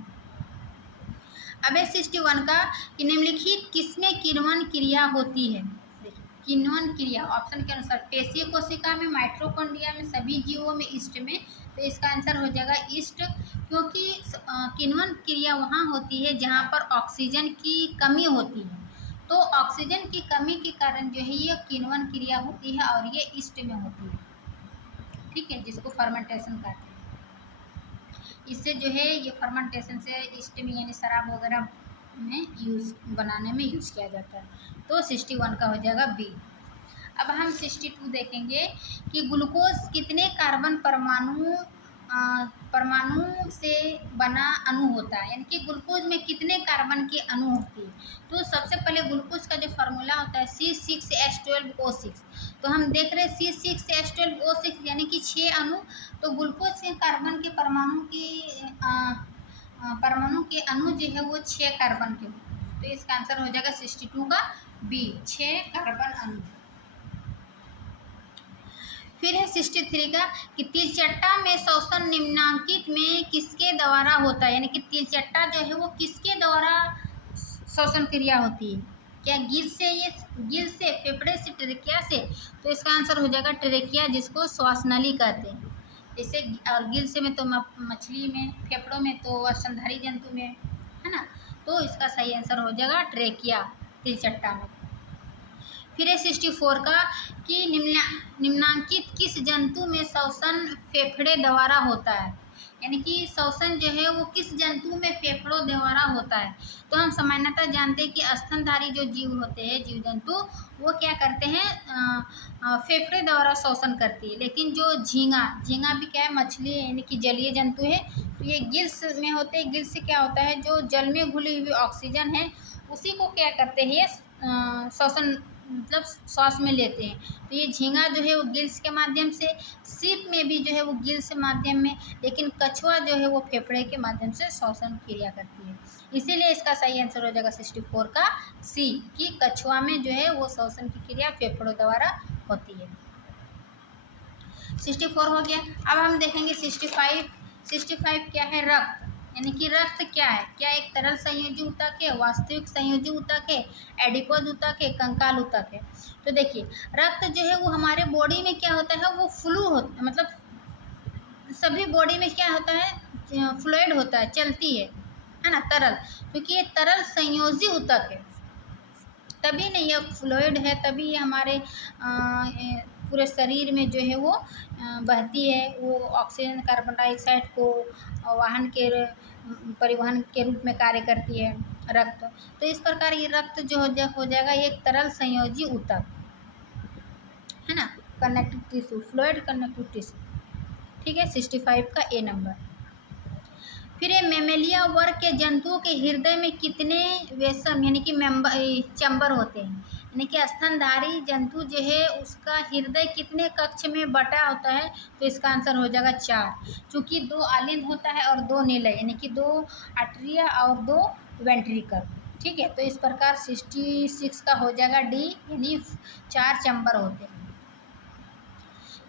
अब है 61 का कि निम्नलिखित किसमें किण्वन क्रिया होती है। देखिए किण्वन क्रिया ऑप्शन के अनुसार पेशीय कोशिका में, माइटोकॉन्ड्रिया में, सभी जीवों में, ईस्ट में। तो इसका आंसर हो जाएगा ईस्ट, क्योंकि किण्वन क्रिया वहाँ होती है जहाँ पर ऑक्सीजन की कमी होती है। तो ऑक्सीजन की कमी के कारण जो है ये किण्वन क्रिया होती है और ये ईस्ट में होती है, ठीक है, जिसको फर्मेंटेशन कहते हैं। इससे जो है ये फर्मेंटेशन से ईस्ट में यानी शराब वगैरह में बनाने में यूज़ किया जाता है। तो 61 का हो जाएगा बी। अब हम 62 देखेंगे कि ग्लूकोज कितने कार्बन परमाणु से बना अणु होता है, यानी कि ग्लूकोज में कितने कार्बन के अणु होती है। तो सबसे पहले ग्लूकोज का जो फार्मूला होता है C6H12O6। तो हम देख रहे हैं C6H12O6 यानी कि 6 अणु। तो ग्लूकोज के कार्बन के परमाणु के अणु जो है वो 6 कार्बन के। तो इसका आंसर हो जाएगा 62 का बी, 6 कार्बन अणु। फिर है 63 का कि तिलचट्टा में श्वसन निम्नांकित में किसके द्वारा होता है, यानी कि तिलचट्टा जो है वो किसके द्वारा श्वसन क्रिया होती है। क्या गिल से, फेफड़े से, ट्रेकिया से। तो इसका आंसर हो जाएगा ट्रेकिया, जिसको श्वासनली कहते हैं। जैसे और गिल से में तो मछली में, फेफड़ों में तो स्तनधारी जंतु में, है ना। तो इसका सही आंसर हो जाएगा ट्रेकिया, तिलचट्टा में। फिर है 64 का कि निम्नांकित किस जंतु में श्वसन फेफड़े द्वारा होता है, यानी कि श्वसन जो है वो किस जंतु में फेफड़ों द्वारा होता है। तो हम सामान्यतः जानते हैं कि स्तनधारी जो जीव होते हैं, जीव जंतु, वो क्या करते हैं, फेफड़े द्वारा श्वसन करती है। लेकिन जो झींगा भी क्या है, मछली है, यानी कि जलीय जंतु है। तो ये गिल्स में होते हैं। गिल्स से क्या होता है, जो जल में घुली हुई ऑक्सीजन है उसी को क्या करते हैं, श्वसन मतलब श्वास में लेते हैं। तो ये झींगा जो है वो गिल्स के माध्यम से, सीप में भी जो है वो गिल्स के माध्यम में, लेकिन कछुआ जो है वो फेफड़े के माध्यम से श्वसन क्रिया करती है। इसीलिए इसका सही आंसर हो जाएगा 64 का सी, कि कछुआ में जो है वो श्वसन की क्रिया फेफड़ों द्वारा होती है। 64 हो गया। अब हम देखेंगे 65 क्या है, रक्त, यानी कि रक्त क्या है, क्या एक तरल संयोजी ऊतक है, वास्तविक संयोजी ऊतक है, एडिपोज ऊतक है, कंकाल ऊतक है। तो देखिए रक्त जो है वो हमारे बॉडी में क्या होता है, वो फ्लू होता है, मतलब सभी बॉडी में क्या होता है, फ्लूइड होता है, चलती है ना, तरल, क्योंकि ये तरल संयोजी ऊतक है, तभी नहीं ये फ्लूइड है, तभी ये हमारे पूरे शरीर में जो है वो बहती है, वो ऑक्सीजन कार्बन डाइऑक्साइड को परिवहन के रूप में कार्य करती है रक्त। तो इस प्रकार ये रक्त जो हो जाएगा एक तरल संयोजी ऊतक, है ना, connective tissue, fluid connective tissue, ठीक है। 65 का ए नंबर। फिर ये मेमेलिया वर्ग के जंतुओं के हृदय में कितने वेसम यानी कि चैम्बर होते हैं, यानी कि स्तनधारी जंतु जो है उसका हृदय कितने कक्ष में बटा होता है। तो इसका आंसर हो जाएगा 4, क्योंकि 2 आलिंद होता है और 2 निलय, यानी कि 2 आर्टरिया और 2 वेंट्रिकल, ठीक है। तो इस प्रकार 66 का हो जाएगा डी, यानी 4 चैम्बर होते हैं।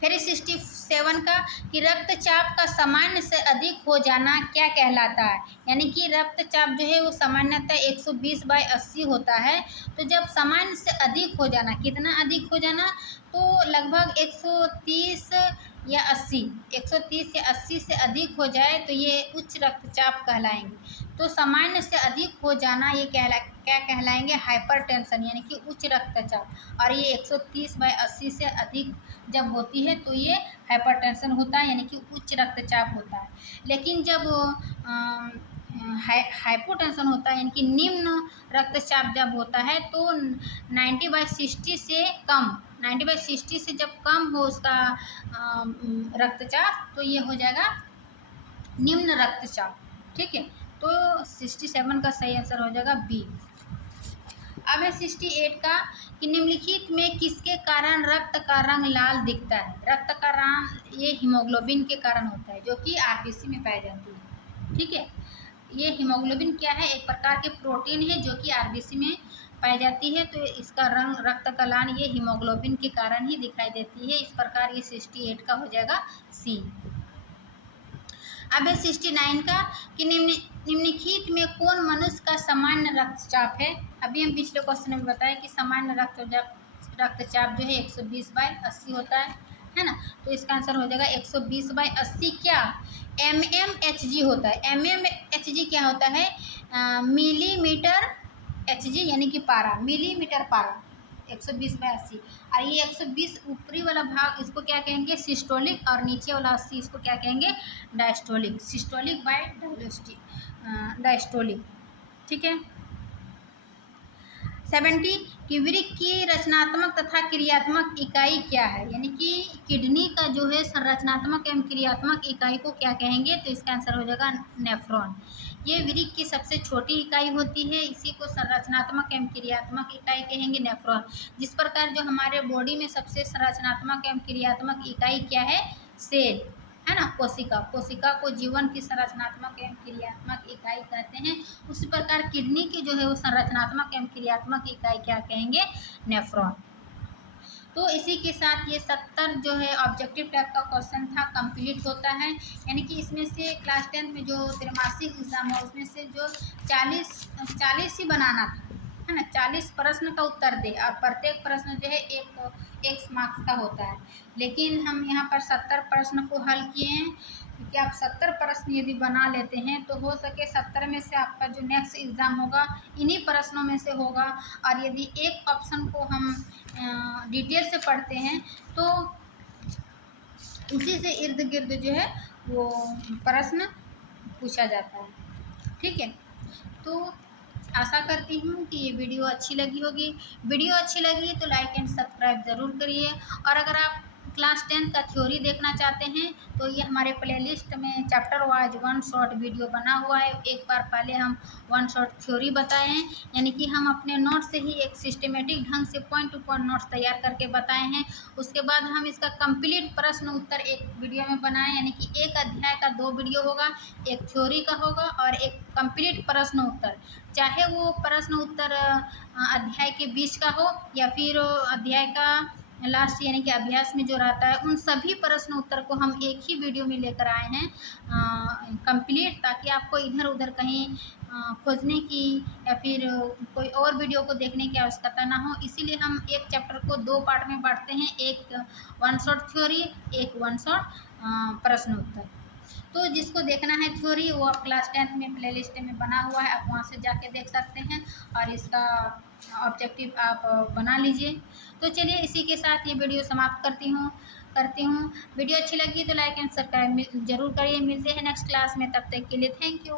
फिर 67 का कि रक्तचाप का सामान्य से अधिक हो जाना क्या कहलाता है, यानी कि रक्तचाप जो है वो सामान्यतः 120/80 होता है। तो जब सामान्य से अधिक हो जाना, कितना अधिक हो जाना, तो लगभग 130 या 80, 130 या 80 से अधिक हो जाए तो ये उच्च रक्तचाप कहलाएंगे। तो सामान्य से अधिक हो जाना ये क्या कहलाएंगे, हाइपरटेंशन, यानी कि उच्च रक्तचाप। और ये 130/80 से अधिक जब होती है तो ये हाइपरटेंशन होता है, यानी कि उच्च रक्तचाप होता है। लेकिन जब हाइपोटेंशन होता है, यानी कि निम्न रक्तचाप जब होता है तो 90/60 से कम, 90/60 से जब कम हो उसका रक्तचाप, तो ये हो जाएगा निम्न रक्तचाप। ठीक है, तो 67 का सही आंसर हो जाएगा बी। अब है 68 का कि निम्नलिखित में किसके कारण रक्त का रंग लाल दिखता है। रक्त का रंग ये हीमोग्लोबिन के कारण होता है, जो कि आरबीसी में पाई जाती है। ठीक है, ये हीमोग्लोबिन क्या है, एक प्रकार के प्रोटीन है जो कि आरबीसी में पाई जाती है। तो इसका रंग रक्त का लाल ये हीमोग्लोबिन के कारण ही दिखाई देती है। इस प्रकार ये 68 का हो जाएगा सी। अब है 69 का कि निम्नलिखित में कौन मनुष्य का सामान्य रक्तचाप है। अभी हम पिछले क्वेश्चन में बताया कि सामान्य रक्तचाप जो है 120/80 होता है ना। तो इसका आंसर हो जाएगा 120/80 क्या mmHg होता है। mmHg क्या होता है, मिलीमीटर HG यानी कि पारा, मिलीमीटर पारा 120/80। और ये 120 ऊपरी वाला भाग इसको क्या कहेंगे, सिस्टोलिक, और नीचे वाला 80 इसको क्या कहेंगे, डायस्टोलिक। Systolic bye diastolic. ठीक है। 70 कि वृक्क की रचनात्मक तथा क्रियात्मक इकाई क्या है, यानी कि किडनी का जो है संरचनात्मक एवं क्रियात्मक इकाई को क्या कहेंगे। तो इसका आंसर हो जाएगा नेफ्रॉन। ये वृक्क की सबसे छोटी इकाई होती है, इसी को संरचनात्मक एवं क्रियात्मक इकाई कहेंगे, नेफ्रॉन। जिस प्रकार जो हमारे बॉडी में सबसे संरचनात्मक एवं क्रियात्मक इकाई क्या है, सेल है ना, कोशिका। कोशिका को जीवन की संरचनात्मक एवं क्रियात्मक इकाई कहते हैं। उसी प्रकार किडनी की जो है वो संरचनात्मक एवं क्रियात्मक इकाई क्या कहेंगे, नेफ्रॉन। तो इसी के साथ ये 70 जो है ऑब्जेक्टिव टाइप का क्वेश्चन था कंप्लीट होता है। यानी कि इसमें से क्लास 10 में जो त्रैमासिक एग्जाम है उसमें से जो 40 ही बनाना था, है ना। 40 प्रश्न का उत्तर दे, और प्रत्येक प्रश्न जो है एक मार्क्स का होता है। लेकिन हम यहाँ पर 70 प्रश्न को हल किए हैं, क्योंकि आप 70 प्रश्न यदि बना लेते हैं तो हो सके 70 में से आपका जो नेक्स्ट एग्ज़ाम होगा इन्हीं प्रश्नों में से होगा। और यदि एक ऑप्शन को हम डिटेल से पढ़ते हैं तो उसी से इर्द गिर्द जो है वो प्रश्न पूछा जाता है। ठीक है, तो आशा करती हूँ कि ये वीडियो अच्छी लगी होगी। वीडियो अच्छी लगी तो लाइक एंड सब्सक्राइब ज़रूर करिए। और अगर आप क्लास 10 का थ्योरी देखना चाहते हैं तो ये हमारे प्लेलिस्ट में चैप्टर वाइज 1 शॉर्ट वीडियो बना हुआ है। एक बार पहले हम 1 शॉर्ट थ्योरी बताए हैं, यानी कि हम अपने नोट से ही एक सिस्टमेटिक ढंग से पॉइंट टू पॉइंट नोट्स तैयार करके बताए हैं। उसके बाद हम इसका कंप्लीट प्रश्न उत्तर एक वीडियो में बनाए, यानी कि एक अध्याय का 2 वीडियो होगा, एक थ्योरी का होगा और एक कंप्लीट प्रश्न उत्तर। चाहे वो प्रश्न उत्तर अध्याय के बीच का हो या फिर अध्याय का लास्ट यानी कि अभ्यास में जो रहता है, उन सभी प्रश्न उत्तर को हम एक ही वीडियो में लेकर आए हैं कंप्लीट, ताकि आपको इधर उधर कहीं खोजने की या फिर कोई और वीडियो को देखने की आवश्यकता ना हो। इसीलिए हम एक चैप्टर को 2 पार्ट में बांटते हैं, एक 1 शॉर्ट थ्योरी, एक 1 शॉर्ट प्रश्न उत्तर। तो जिसको देखना है थ्योरी वो आप क्लास 10 में प्लेलिस्ट में बना हुआ है, आप वहाँ से जाके देख सकते हैं और इसका ऑब्जेक्टिव आप बना लीजिए। तो चलिए इसी के साथ ये वीडियो समाप्त करती हूँ। वीडियो अच्छी लगी तो लाइक एंड सब्सक्राइब ज़रूर करिए। मिलते हैं नेक्स्ट क्लास में, तब तक के लिए थैंक यू।